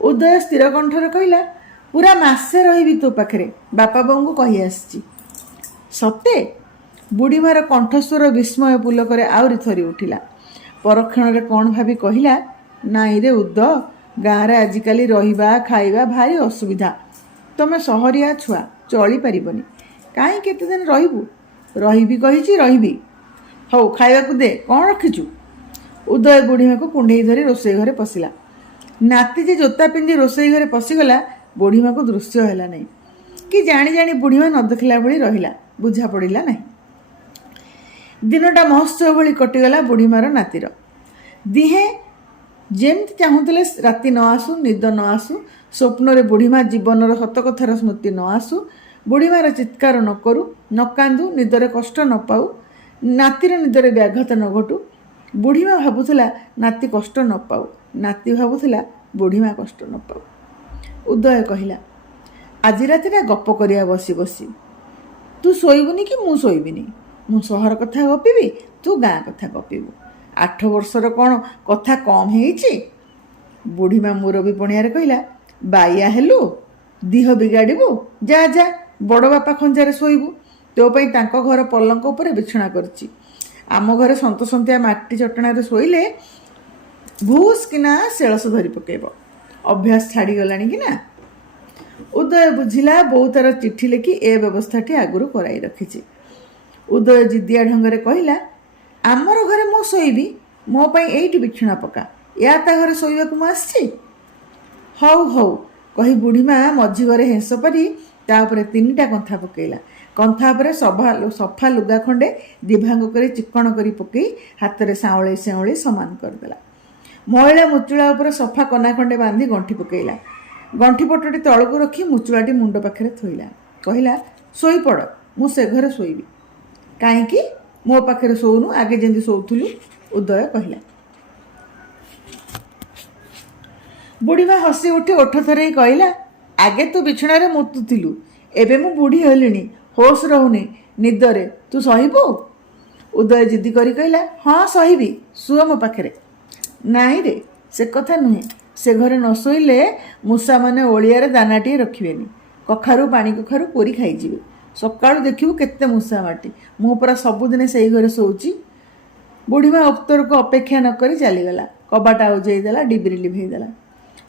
ଉଦୟ ସ୍ଥିର କଣ୍ଠରେ କହିଲା, ପୁରା ମାସେ ରହିବି ତୋ ପାଖରେ, ବାପା ବୋଉଙ୍କୁ କହି ଆସିଛି। ସତେ? ବୁଢ଼ୀମାର କଣ୍ଠସ୍ୱର ବିସ୍ମୟ ପୁଲକରେ ଆହୁରି ଥରି ଉଠିଲା। ପରକ୍ଷଣରେ କ'ଣ ଭାବି କହିଲା, ନାଇଁରେ ଉଦ, ଗାଁରେ ଆଜିକାଲି ରହିବା ଖାଇବା ଭାରି ଅସୁବିଧା, ତମେ ସହରିଆ ଛୁଆ, ଚଳିପାରିବନି, କାହିଁ କେତେଦିନ ରହିବୁ? ରହିବି କହିଛି, ରହିବି। ହଉ ଖାଇବାକୁ ଦେ, କ'ଣ ରଖିଛୁ? ଉଦୟ ବୁଢ଼ୀମାକୁ କୁଣ୍ଡେଇ ଧରି ରୋଷେଇ ଘରେ ପଶିଲା। ନାତି ଯେ ଜୋତା ପିନ୍ଧି ରୋଷେଇ ଘରେ ପଶିଗଲା, ବୁଢ଼ୀମାକୁ ଦୃଶ୍ୟ ହେଲା ନାହିଁ, କି ଜାଣି ଜାଣି ବୁଢ଼ୀମା ନ ଦେଖିଲା ଭଳି ରହିଲା, ବୁଝା ପଡ଼ିଲା ନାହିଁ। ଦିନଟା ମହୋତ୍ସବ ଭଳି କଟିଗଲା ବୁଢ଼ୀମାର ନାତିର। ଦିହେଁ ଯେମିତି ଚାହୁଁଥିଲେ ରାତି ନ ଆସୁ, ନିଦ ନ ଆସୁ, ସ୍ୱପ୍ନରେ ବୁଢ଼ୀମା ଜୀବନର ସତକଥାର ସ୍ମୃତି ନ ଆସୁ, ବୁଢ଼ୀମାର ଚିତ୍କାର ନ କରୁ, ନ କାନ୍ଦୁ, ନିଦରେ କଷ୍ଟ ନ ପାଉ, ନାତିର ନିଦରେ ବ୍ୟାଘାତ ନ ଘଟୁ। ବୁଢ଼ୀମା ଭାବୁଥିଲା ନାତି କଷ୍ଟ ନ ପାଉ, ନାତି ଭାବୁଥିଲା ବୁଢ଼ୀମା କଷ୍ଟ ନ ପାଉ। ଉଦୟ କହିଲା, ଆଜି ରାତିଟା ଗପ କରିବା ବସି ବସି, ତୁ ଶୋଇବୁନି କି ମୁଁ ଶୋଇବିନି, ମୁଁ ସହର କଥା ଗପିବି, ତୁ ଗାଁ କଥା ଗପିବୁ। 8 ବର୍ଷର କ'ଣ କଥା କମ୍ ହେଇଛି? ବୁଢ଼ୀମା ମୁରବୀ ପଣିଆରେ କହିଲା, ବାଇଆ ହେଲୁ, ଦିହ ବିଗାଡ଼ିବୁ, ଯା ଯା ବଡ଼ ବାପା ଖଞ୍ଜାରେ ଶୋଇବୁ, ତୋ ପାଇଁ ତାଙ୍କ ଘର ପଲଙ୍କ ଉପରେ ବିଛଣା କରିଛି, ଆମ ଘରେ ସନ୍ତସନ୍ତିଆ ମାଟି ଚଟଣାରେ ଶୋଇଲେ ଭୁସ୍ କିନା ଶେଳସ ଧରି ପକେଇବ, ଅଭ୍ୟାସ ଛାଡ଼ିଗଲାଣି କି ନା। ଉଦୟ ବୁଝିଲା ବୋଉ ତାର ଚିଠି ଲେଖି ଏ ବ୍ୟବସ୍ଥାଟି ଆଗରୁ କରାଇ ରଖିଛି। ଉଦୟ ଜିଦିଆ ଢଙ୍ଗରେ କହିଲା, ଆମର ଘରେ ମୁଁ ଶୋଇବି, ମୋ ପାଇଁ ଏଇଠି ବିଛଣା ପକା, ୟା ତା ଘରେ ଶୋଇବାକୁ ମୁଁ ଆସିଛି। ହଉ ହଉ କହି ବୁଢ଼ୀମା ମଝି ଘରେ ହେଁସ ପରି ତା ଉପରେ 3ଟା କନ୍ଥା ପକେଇଲା। କନ୍ଥା ଉପରେ ସଫା ଲୁଗା ଖଣ୍ଡେ ଦିଭାଙ୍ଗ କରି ଚିକଣ କରି ପକେଇ ହାତରେ ସାଉଁଳେଇ ସାଉଁଳେଇ ସମାନ କରିଦେଲା। ମଇଳା ମୁଚୁଳା ଉପରେ ସଫା କନା ଖଣ୍ଡେ ବାନ୍ଧି ଗଣ୍ଠି ପକେଇଲା। ଗଣ୍ଠି ପଟଟି ତଳକୁ ରଖି ମୁଚୁଳାଟି ମୁଣ୍ଡ ପାଖରେ ଥୋଇଲା। କହିଲା, ଶୋଇପଡ଼, ମୁଁ ସେ ଘରେ ଶୋଇବି। କାହିଁକି ମୋ ପାଖରେ ଶୋଉନୁ, ଆଗେ ଯେମିତି ଶୋଉଥିଲୁ? ଉଦୟ କହିଲା। ବୁଢ଼ୀମା ହସି ଉଠି ଓଠ ଥରେଇ କହିଲା, ଆଗେ ତୁ ବିଛଣାରେ ମୁତୁଥିଲୁ, ଏବେ ମୁଁ ବୁଢ଼ୀ ହେଲିଣି, ହୋସ୍ ରହୁନି, ନିଦରେ ତୁ ସହିବୁ? ଉଦୟ ଜିଦି କରି କହିଲା, ହଁ ସହିବି, ଶୁଅ ମୋ ପାଖରେ। ନାଇଁ ରେ, ସେ କଥା ନୁହେଁ, ସେ ଘରେ ନ ଶୋଇଲେ ମୂଷାମାନେ ଓଳିଆରେ ଦାନାଟିଏ ରଖିବେନି, କଖାରୁ ପାଣି କଖାରୁ ପୋରି ଖାଇଯିବେ, ସକାଳୁ ଦେଖିବୁ କେତେ ମୂଷା ମାଟି, ମୁଁ ପରା ସବୁଦିନେ ସେଇ ଘରେ ଶୋଉଛି। ବୁଢ଼ୀମା ଉତ୍ତରକୁ ଅପେକ୍ଷା ନ କରି ଚାଲିଗଲା। କବାଟ ଆଉଜେଇ ଦେଲା, ଡିବିରି ଲିଭେଇ ଦେଲା।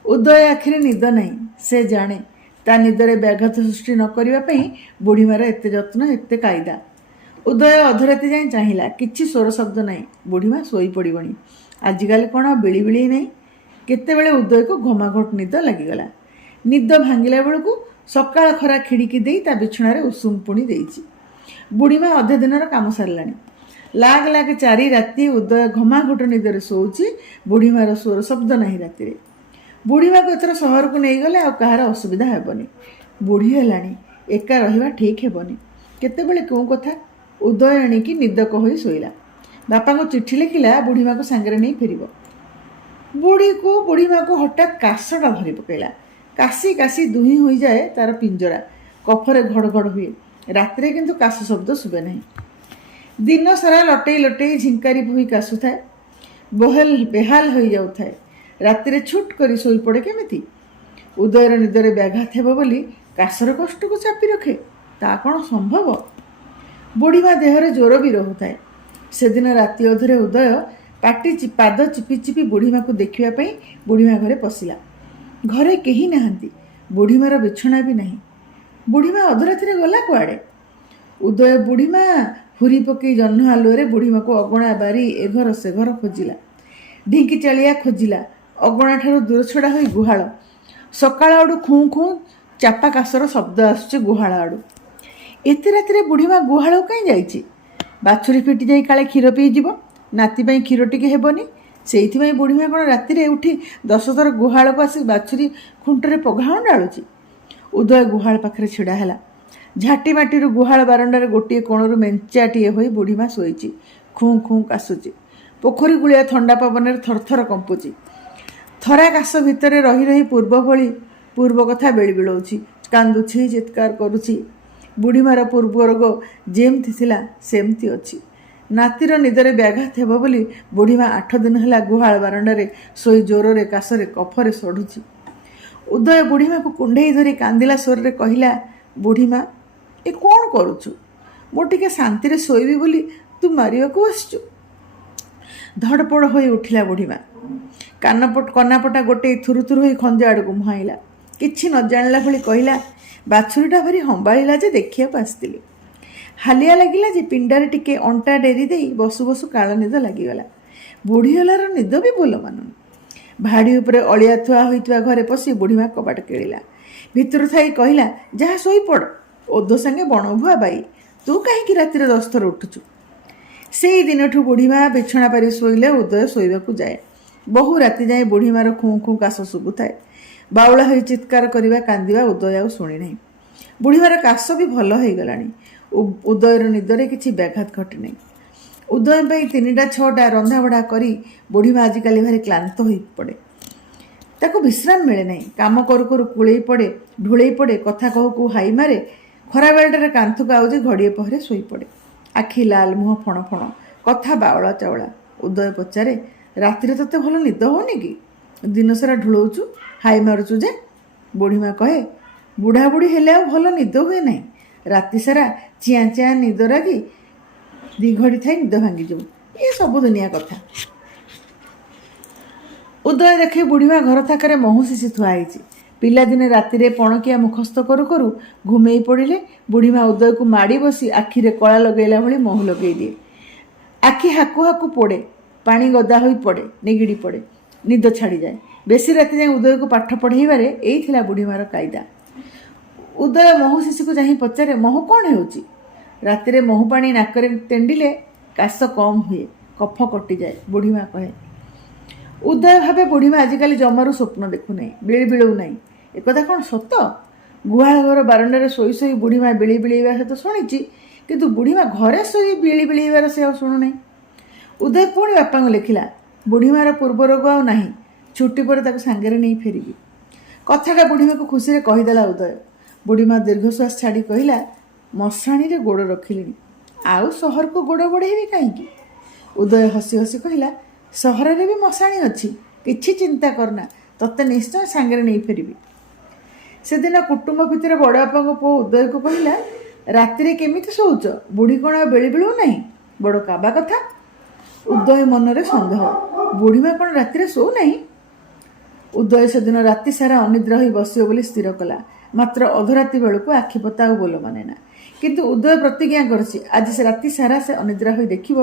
ଉଦୟ ଆଖିରେ ନିଦ ନାହିଁ, ସେ ଜାଣେ ତା ନିଦରେ ବ୍ୟାଘାତ ସୃଷ୍ଟି ନ କରିବା ପାଇଁ ବୁଢ଼ୀମାର ଏତେ ଯତ୍ନ, ଏତେ କାଇଦା। ଉଦୟ ଅଧରାତି ଯାଇ ଚାହିଁଲା, କିଛି ସ୍ୱର ଶବ୍ଦ ନାହିଁ, ବୁଢ଼ୀମା ଶୋଇପଡ଼ିବଣି। ଆଜିକାଲି କ'ଣ ବିଳିବିଳି ନାହିଁ। କେତେବେଳେ ଉଦୟକୁ ଘମାଘୋଟ ନିଦ ଲାଗିଗଲା। ନିଦ ଭାଙ୍ଗିଲା ବେଳକୁ ସକାଳ ଖରା ଖିଡ଼ିକି ଦେଇ ତା ବିଛଣାରେ ଉଷୁମ ପୁଣି ଦେଇଛି। ବୁଢ଼ୀମା ଅଧେ ଦିନର କାମ ସାରିଲାଣି। ଲାଗ ଲାଗ 4 ରାତି ଉଦୟ ଘମାଘୋଟ ନିଦରେ ଶୋଉଛି। ବୁଢ଼ୀମାର ସ୍ୱର ଶବ୍ଦ ନାହିଁ ରାତିରେ। ବୁଢ଼ୀମାକୁ ଏଥର ସହରକୁ ନେଇଗଲେ ଆଉ କାହାର ଅସୁବିଧା ହେବନି। ବୁଢ଼ୀ ହେଲାଣି, ଏକା ରହିବା ଠିକ୍ ହେବନି। କେତେବେଳେ କେଉଁ କଥା। ଉଦୟ ଏଣିକି ନିଦକ ହୋଇ ଶୋଇଲା। ବାପାଙ୍କୁ ଚିଠି ଲେଖିଲା, ବୁଢ଼ୀମାକୁ ସାଙ୍ଗରେ ନେଇ ଫେରିବ। ବୁଢ଼ୀମାକୁ ହଠାତ୍ କାଶଟା ଧରି ପକାଇଲା। କାଶି କାଶି ଦୁହିଁ ହୋଇଯାଏ ତାର ପିଞ୍ଜରା, କଫରେ ଘଡ଼ ଘଡ଼ ହୁଏ। ରାତିରେ କିନ୍ତୁ କାଶ ଶବ୍ଦ ଶୁଭେ ନାହିଁ। ଦିନ ସାରା ଲଟେଇ ଲଟେଇ ଝିଙ୍କାରି ବୋହି କାଶୁଥାଏ, ବେହାଲ ହୋଇଯାଉଥାଏ। ରାତିରେ ଛୁଟ୍ କରି ଶୋଇପଡ଼େ କେମିତି? ଉଦୟର ନିଦରେ ବ୍ୟାଘାତ ହେବ ବୋଲି କାଶର କଷ୍ଟକୁ ଚାପି ରଖେ, ତା କ'ଣ ସମ୍ଭବ? ବୁଢ଼ୀମା ଦେହରେ ଜ୍ୱର ବି ରହୁଥାଏ। ସେଦିନ ରାତି ଅଧରେ ଉଦୟ ପାଦ ଚିପି ଚିପି ବୁଢ଼ୀମାକୁ ଦେଖିବା ପାଇଁ ବୁଢ଼ୀମା ଘରେ ପଶିଲା। ଘରେ କେହି ନାହାନ୍ତି, ବୁଢ଼ୀମାର ବିଛଣା ବି ନାହିଁ। ବୁଢ଼ୀମା ଅଧରାତିରେ ଗଲା କୁଆଡ଼େ? ଉଦୟ ବୁଢ଼ୀମା ହୁରି ପକେଇ ଜହ୍ନ ଆଲୁଅରେ ବୁଢ଼ୀମାକୁ ଅଗଣା ବାରି ଏ ଘର ସେ ଘର ଖୋଜିଲା। ଢିଙ୍କି ଚାଳିଆ ଖୋଜିଲା, ଅଗଣାଠାରୁ ଦୂର ଛଡ଼ା ହୋଇ ଗୁହାଳ। ସକାଳ ଆଡ଼ୁ ଖୁଁ ଖୁଁ ଚାପା କାଶର ଶବ୍ଦ ଆସୁଛି ଗୁହାଳ ଆଡ଼ୁ। ଏତେ ରାତିରେ ବୁଢ଼ୀମା ଗୁହାଳକୁ କାହିଁ ଯାଇଛି? ବାଛୁରୀ ଫିଟି ଯାଇ କାଳେ କ୍ଷୀର ପିଇଯିବ, ନାତି ପାଇଁ କ୍ଷୀର ଟିକେ ହେବନି। ସେଇଥିପାଇଁ ବୁଢ଼ୀମା କ'ଣ ରାତିରେ ଉଠି 10 ଥର ଗୁହାଳକୁ ଆସି ବାଛୁରୀ ଖୁଣ୍ଟରେ ପଘାଣ ଡାଳୁଛି? ଉଦୟ ଗୁହାଳ ପାଖରେ ଛିଡ଼ା ହେଲା। ଝାଟି ମାଟିରୁ ଗୁହାଳ ବାରଣ୍ଡାରେ ଗୋଟିଏ କୋଣରୁ ମେଞ୍ଚାଟିଏ ହୋଇ ବୁଢ଼ୀମା ଶୋଇଛି। ଖୁଁ ଖୁଁ କାଶୁଛି। ପୋଖରୀ କୂଳିଆ ଥଣ୍ଡା ପବନରେ ଥରଥର କମ୍ପୁଛି। ଥରା କାଶ ଭିତରେ ରହି ରହି ପୂର୍ବ କଥା ବେଳିବିଳଉଛି, କାନ୍ଦୁଛି, ଚିତ୍କାର କରୁଛି। ବୁଢ଼ୀମାର ପୂର୍ବ ରୋଗ ଯେମିତି ଥିଲା ସେମିତି ଅଛି। ନାତିର ନିଦରେ ବ୍ୟାଘାତ ହେବ ବୋଲି ବୁଢ଼ୀମା 8 ଦିନ ହେଲା ଗୁହାଳ ବାରଣ୍ଡାରେ ଶୋଇ ଜୋରରେ କାଶରେ କଫରେ ସଢ଼ୁଛି। ଉଦୟ ବୁଢ଼ୀମାକୁ କୁଣ୍ଢେଇ ଧରି କାନ୍ଦିଲା ସ୍ୱରରେ କହିଲା, ବୁଢ଼ୀମା, ଏ କ'ଣ କରୁଛୁ? ମୁଁ ଟିକେ ଶାନ୍ତିରେ ଶୋଇବି ବୋଲି ତୁ ମାରିବାକୁ ଆସିଛୁ? ଧଡ଼ପଡ଼ ହୋଇ ଉଠିଲା ବୁଢ଼ୀମା। କନାପଟା ଗୋଟେଇ ଥୁରୁଥୁରୁ ହୋଇ ଖଞ୍ଜା ଆଡ଼କୁ ମୁହାଁଇଲା। କିଛି ନ ଜାଣିଲା ଭଳି କହିଲା, ବାଛୁରୀଟା ଭାରି ହମ୍ବାଳିଲା ଯେ ଦେଖିବାକୁ ଆସିଥିଲି। ହାଲିଆ ଲାଗିଲା ଯେ ପିଣ୍ଡାରେ ଟିକେ ଅଣ୍ଟା ଡେରି ଦେଇ ବସୁ ବସୁ କାଳ ନିଦ ଲାଗିଗଲା। ବୁଢ଼ୀହଲାର ନିଦ ବି ଭଲ ମାନୁନି। ଭାଡ଼ି ଉପରେ ଅଳିଆ ଥୁଆ ହୋଇଥିବା ଘରେ ପଶି ବୁଢ଼ୀମା କବାଟ କିଳିଲା। ଭିତରୁ ଥାଇ କହିଲା, ଯାହା ଶୋଇପଡ଼, ଓଧ ସାଙ୍ଗେ ବଣଭୁଆ ବାଇ, ତୁ କାହିଁକି ରାତିରେ 10 ଥର ଉଠୁଛୁ? ସେଇ ଦିନଠୁ ବୁଢ଼ୀମା ବିଛଣା ପାରି ଶୋଇଲେ ଉଦୟ ଶୋଇବାକୁ ଯାଏ। ବହୁ ରାତି ଯାଏ ବୁଢ଼ୀମାର ଖୁଁ ଖୁଁ କାଶ ଶୁଭୁଥାଏ। ବାଉଳା ହୋଇ ଚିତ୍କାର କରିବା, କାନ୍ଦିବା ଉଦୟ ଆଉ ଶୁଣି ନାହିଁ। ବୁଢ଼ୀମାର କାଶ ବି ଭଲ ହେଇଗଲାଣି। ଉଦୟର ନିଦରେ କିଛି ବ୍ୟାଘାତ ଘଟିନାହିଁ। ଉଦୟ ପାଇଁ 3ଟା 6ଟା ରନ୍ଧାବଢ଼ା କରି ବୁଢ଼ୀମା ଆଜିକାଲି ଭାରି କ୍ଳାନ୍ତ ହୋଇ ପଡ଼େ। ତାକୁ ବିଶ୍ରାମ ମିଳେ ନାହିଁ। କାମ କରୁ କରୁ ଢୁଳେଇ ପଡ଼େ, କଥା କହୁ କହୁ ହାଇ ମାରେ। ଖରାବେଳଟାରେ କାନ୍ଥକୁ ଆଉଜି ଘଡ଼ିଏ ପହରେ ଶୋଇପଡ଼େ। ଆଖି ଲାଲ, ମୁହଁ ଫଣ ଫଣ, କଥା ବାଉଳା ଚାଉଳା। ଉଦୟ ପଚାରେ, ରାତିରେ ତତେ ଭଲ ନିଦ ହେଉନି କି? ଦିନସାରା ଢୁଳଉଛୁ, ହାଇ ମାରୁଛୁ ଯେ? ବୁଢ଼ୀମା କହେ, ବୁଢ଼ାବୁଢ଼ୀ ହେଲେ ଆଉ ଭଲ ନିଦ ହୁଏ ନାହିଁ। ରାତି ସାରା ଚିଆଁ ଚିଆଁ ନିଦ ଲାଗି 2 ଘଡ଼ି ଥାଇ ନିଦ ଭାଙ୍ଗିଯିବ। ଏ ସବୁ ଦୁନିଆ କଥା। ଉଦୟ ଦେଖେ ବୁଢ଼ୀମା ଘର ଥାକରେ ମହୁ ଶିଶି ଥୁଆ ହେଇଛି। ପିଲାଦିନେ ରାତିରେ ପଣକିଆ ମୁଖସ୍ଥ କରୁ କରୁ ଘୁମେଇ ପଡ଼ିଲେ ବୁଢ଼ୀମା ଉଦୟକୁ ମାଡ଼ି ବସି ଆଖିରେ କଳା ଲଗେଇଲା ଭଳି ମହୁ ଲଗେଇ ଦିଏ। ଆଖି ହାକୁ ହାକୁ ପୋଡ଼େ, ପାଣି ଗଦା ହୋଇ ପଡ଼େ, ନିଗିଡ଼ି ପଡ଼େ, ନିଦ ଛାଡ଼ିଯାଏ। ବେଶୀ ରାତି ଯାଏଁ ଉଦୟକୁ ପାଠ ପଢ଼େଇବାରେ ଏଇ ଥିଲା ବୁଢ଼ୀମାର କାଇଦା। ଉଦୟ ମହୁ ଶିଶିକୁ ଚାହିଁ ପଚାରେ, ମହୁ କ'ଣ ହେଉଛି? ରାତିରେ ମହୁ ପାଣି ନାକରେ ତେଣ୍ଡିଲେ କାଶ କମ୍ ହୁଏ, କଫ କଟିଯାଏ, ବୁଢ଼ୀମା କହେ। ଉଦୟ ଭାବେ ବୁଢ଼ୀମା ଆଜିକାଲି ଜମାରୁ ସ୍ୱପ୍ନ ଦେଖୁନାହିଁ, ବିଳିବିଳଉ ନାହିଁ। ଏକଥା କ'ଣ ସତ? ଗୁହାଳ ଘର ବାରଣ୍ଡାରେ ଶୋଇ ଶୋଇ ବୁଢ଼ୀମା ବିଳି ବିଳେଇବା ସହିତ ଶୁଣିଛି, କିନ୍ତୁ ବୁଢ଼ୀମା ଘରେ ଶୋଇ ବିଳି ବିଳେଇବାର ସେ ଆଉ ଶୁଣୁନାହିଁ। ଉଦୟ ପୁଣି ବାପାଙ୍କୁ ଲେଖିଲା, ବୁଢ଼ୀମାର ପୂର୍ବ ରୋଗ ଆଉ ନାହିଁ, ଛୁଟି ପରେ ତାକୁ ସାଙ୍ଗରେ ନେଇ ଫେରିବି। କଥାଟା ବୁଢ଼ୀମାକୁ ଖୁସିରେ କହିଦେଲା ଉଦୟ। ବୁଢ଼ୀମା ଦୀର୍ଘଶ୍ୱାସ ଛାଡ଼ି କହିଲା, ମଶାଣିରେ ଗୋଡ଼ ରଖିଲିଣି, ଆଉ ସହରକୁ ଗୋଡ଼ ବଢ଼େଇବି କାହିଁକି? ଉଦୟ ହସି ହସି କହିଲା, ସହରରେ ବି ମଶାଣି ଅଛି, କିଛି ଚିନ୍ତା କରନା, ତତେ ନିଶ୍ଚୟ ସାଙ୍ଗରେ ନେଇ ଫେରିବି। ସେଦିନ କୁଟୁମ୍ବ ଭିତରେ ବଡ଼ ବାପାଙ୍କ ପୁଅ ଉଦୟକୁ କହିଲା, ରାତିରେ କେମିତି ଶୋଉଛ? ବୁଢ଼ୀ କ'ଣ ଆଉ ବେଳି ବେଳୁ ନାହିଁ? ବଡ଼ କାବା କଥା। ଉଦୟ ମନରେ ସନ୍ଦେହ, ବୁଢ଼ୀମା କ'ଣ ରାତିରେ ଶୋଉନାହିଁ? ଉଦୟ ସେଦିନ ରାତି ସାରା ଅନିଦ୍ରା ହୋଇ ବସିବ ବୋଲି ସ୍ଥିର କଲା। ମାତ୍ର ଅଧରାତି ବେଳକୁ ଆଖିପତା ଆଉ ବୋଲ ମାନେ ନା। କିନ୍ତୁ ଉଦୟ ପ୍ରତିଜ୍ଞା କରିଛି, ଆଜି ସେ ରାତି ସାରା ସେ ଅନିଦ୍ରା ହୋଇ ଦେଖିବ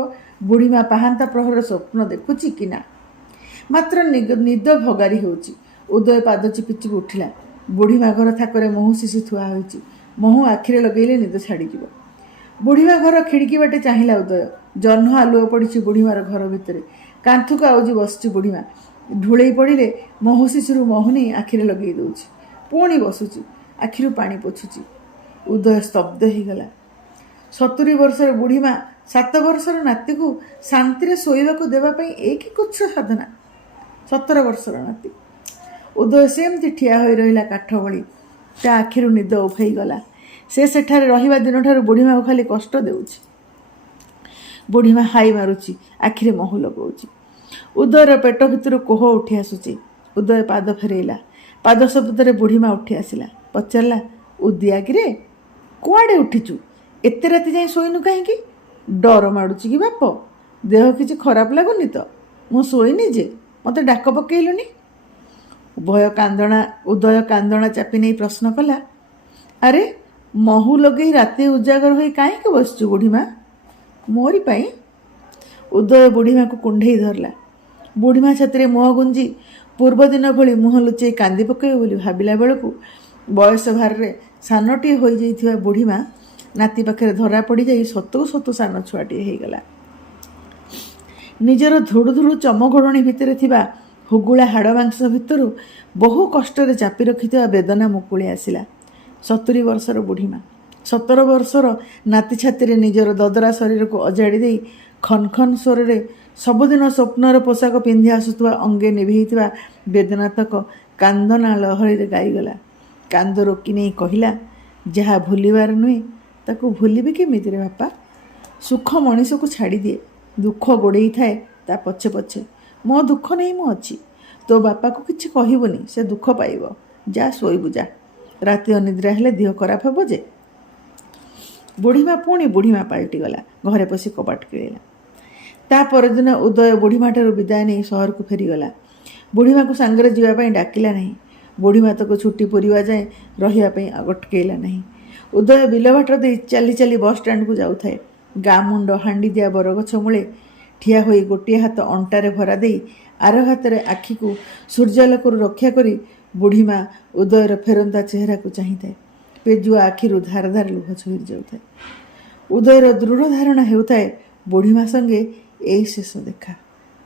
ବୁଢ଼ୀମା ପାହାନ୍ତା ପ୍ରହରର ସ୍ୱପ୍ନ ଦେଖୁଛି କି ନା। ମାତ୍ର ନିଦ ଭଗାରି ହେଉଛି। ଉଦୟ ପାଦ ଚିପି ଚିପି ଉଠିଲା। ବୁଢ଼ୀମା ଘର ଥାକରେ ମହୁ ଶିଶି ଥୁଆ ହୋଇଛି। ମହୁ ଆଖିରେ ଲଗେଇଲେ ନିଦ ଛାଡ଼ିଯିବ। ବୁଢ଼ୀମା ଘର ଖିଡ଼ିକି ବାଟେ ଚାହିଁଲା ଉଦୟ। ଜହ୍ନ ଆଲୁଅ ପଡ଼ିଛି ବୁଢ଼ୀମାର ଘର ଭିତରେ। କାନ୍ଥକୁ ଆଉଜି ବସିଛି ବୁଢ଼ୀମା। ଢୁଳେଇ ପଡ଼ିଲେ ମହୁ ଶିଶିରୁ ମହୁ ନେଇ ଆଖିରେ ଲଗେଇ ଦେଉଛି। ପୁଣି ବସୁଛି, ଆଖିରୁ ପାଣି ପୋଛୁଛି। ଉଦୟ ସ୍ତବ୍ଧ ହେଇଗଲା। 70 ବର୍ଷର ବୁଢ଼ୀମା 7 ବର୍ଷର ନାତିକୁ ଶାନ୍ତିରେ ଶୋଇବାକୁ ଦେବା ପାଇଁ ଏ କି କୁଚ୍ଛ ସାଧନା। 17 ବର୍ଷର ନାତି। ଉଦୟ ସେମିତି ଠିଆ ହୋଇ ରହିଲା କାଠ ଭଳି। ତା ଆଖିରୁ ନିଦ ଉଭେଇଗଲା। ସେ ସେଠାରେ ରହିବା ଦିନଠାରୁ ବୁଢ଼ୀମାକୁ ଖାଲି କଷ୍ଟ ଦେଉଛି। ବୁଢ଼ୀମା ହାଇ ମାରୁଛି, ଆଖିରେ ମହୁ ଲଗାଉଛି। ଉଦୟର ପେଟ ଭିତରୁ କୋହ ଉଠି ଆସୁଛି। ଉଦୟ ପାଦ ଫେରେଇଲା। ପାଦ ଶବ୍ଦରେ ବୁଢ଼ୀମା ଉଠି ଆସିଲା। ପଚାରିଲା, ଉଦିଆକିରେ, କୁଆଡ଼େ ଉଠିଛୁ? ଏତେ ରାତି ଯାଇ ଶୋଇନୁ କାହିଁକି? ଡର ମାଡ଼ୁଛି କି ବାପ? ଦେହ କିଛି ଖରାପ ଲାଗୁନି ତ? ମୁଁ ଶୋଇନି ଯେ, ମୋତେ ଡାକ ପକେଇଲୁନି? ଉଦୟ କାନ୍ଦଣା ଚାପି ନେଇ ପ୍ରଶ୍ନ କଲା, ଆରେ ମହୁ ଲଗେଇ ରାତି ଉଜାଗର ହୋଇ କାହିଁକି ବସିଛୁ ବୁଢ଼ୀମା? ମୋରି ପାଇଁ? ଉଦୟ ବୁଢ଼ୀମାକୁ କୁଣ୍ଢେଇ ଧରିଲା। ବୁଢ଼ୀମା ଛାତିରେ ମୁହଁ ଗୁଞ୍ଜି ପୂର୍ବଦିନ ଭଳି ମୁହଁ ଲୁଚେଇ କାନ୍ଦି ପକେଇବ ବୋଲି ଭାବିଲା ବେଳକୁ ବୟସ ଭାରରେ ସାନଟିଏ ହୋଇଯାଇଥିବା ବୁଢ଼ୀମା ନାତି ପାଖରେ ଧରା ପଡ଼ିଯାଇ ସତକୁ ସତ ସାନ ଛୁଆଟିଏ ହେଇଗଲା। ନିଜର ଧୁଡ଼ୁ ଧୁଡ଼ୁ ଚମଘୋଡ଼ଣୀ ଭିତରେ ଥିବା ହୁଗୁଳା ହାଡ଼ ମାଂସ ଭିତରୁ ବହୁ କଷ୍ଟରେ ଚାପି ରଖିଥିବା ବେଦନା ମୁକୁଳି ଆସିଲା। 70 ବର୍ଷର ବୁଢ଼ୀମା 17 ବର୍ଷର ନାତି ଛାତିରେ ନିଜର ଦଦରା ଶରୀରକୁ ଅଜାଡ଼ି ଦେଇ ଖନ୍ ଖନ୍ ସ୍ୱରରେ ସବୁଦିନ ସ୍ୱପ୍ନର ପୋଷାକ ପିନ୍ଧି ଆସୁଥିବା ଅଙ୍ଗେ ନିଭେଇଥିବା ବେଦନାତକ କାନ୍ଦନା ଲହରୀରେ ଗାଇଗଲା। କାନ୍ଦ ରୋକି ନେଇ କହିଲା, ଯାହା ଭୁଲିବାର ନୁହେଁ ତାକୁ ଭୁଲିବି କେମିତିରେ ବାପା? ସୁଖ ମଣିଷକୁ ଛାଡ଼ିଦିଏ, ଦୁଃଖ ଗୋଡ଼େଇ ଥାଏ ତା ପଛେ ପଛେ। ମୋ ଦୁଃଖ ନେଇ ମୁଁ ଅଛି। ତୋ ବାପାକୁ କିଛି କହିବୁନି, ସେ ଦୁଃଖ ପାଇବ। ଯା ଶୋଇବୁ ଯା, ରାତି ଅନିଦ୍ରା ହେଲେ ଦେହ ଖରାପ ହେବ ଯେ। ବୁଢ଼ୀମା ପୁଣି ବୁଢ଼ୀମା ପାଲଟିଗଲା। ଘରେ ପଶି କବାଟ କିଳିଲା। ତା ପରଦିନ ଉଦୟ ବୁଢ଼ୀମାଠାରୁ ବିଦାୟ ନେଇ ସହରକୁ ଫେରିଗଲା। ବୁଢ଼ୀମାକୁ ସାଙ୍ଗରେ ଯିବା ପାଇଁ ଡାକିଲା ନାହିଁ। ବୁଢ଼ୀମା ତାକୁ ଛୁଟି ପୁରିବା ଯାଏଁ ରହିବା ପାଇଁ ଅଟକେଇଲା ନାହିଁ। ଉଦୟ ବିଲବାଟ ଦେଇ ଚାଲି ଚାଲି ବସ୍ଷ୍ଟାଣ୍ଡକୁ ଯାଉଥାଏ। ଗାଁ ମୁଣ୍ଡ ହାଣ୍ଡିଦିଆ ବରଗଛ ମୂଳେ ଠିଆ ହୋଇ ଗୋଟିଏ ହାତ ଅଣ୍ଟାରେ ଭରା ଦେଇ ଆର ହାତରେ ଆଖିକୁ ସୂର୍ଯ୍ୟାଲୋକରୁ ରକ୍ଷା କରି ବୁଢ଼ୀମା ଉଦୟର ଫେରନ୍ତା ଚେହେରାକୁ ଚାହିଁଥାଏ। ପେଜୁଆ ଆଖିରୁ ଧାର ଧାର ଲୁହ ଝରି ଯାଉଥାଏ। ଉଦୟର ଦୃଢ଼ ଧାରଣା ହେଉଥାଏ ବୁଢ଼ୀମା ସଙ୍ଗେ ଏଇ ଶେଷ ଦେଖା,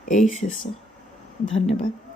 ଏଇ ଶେଷ। ଧନ୍ୟବାଦ।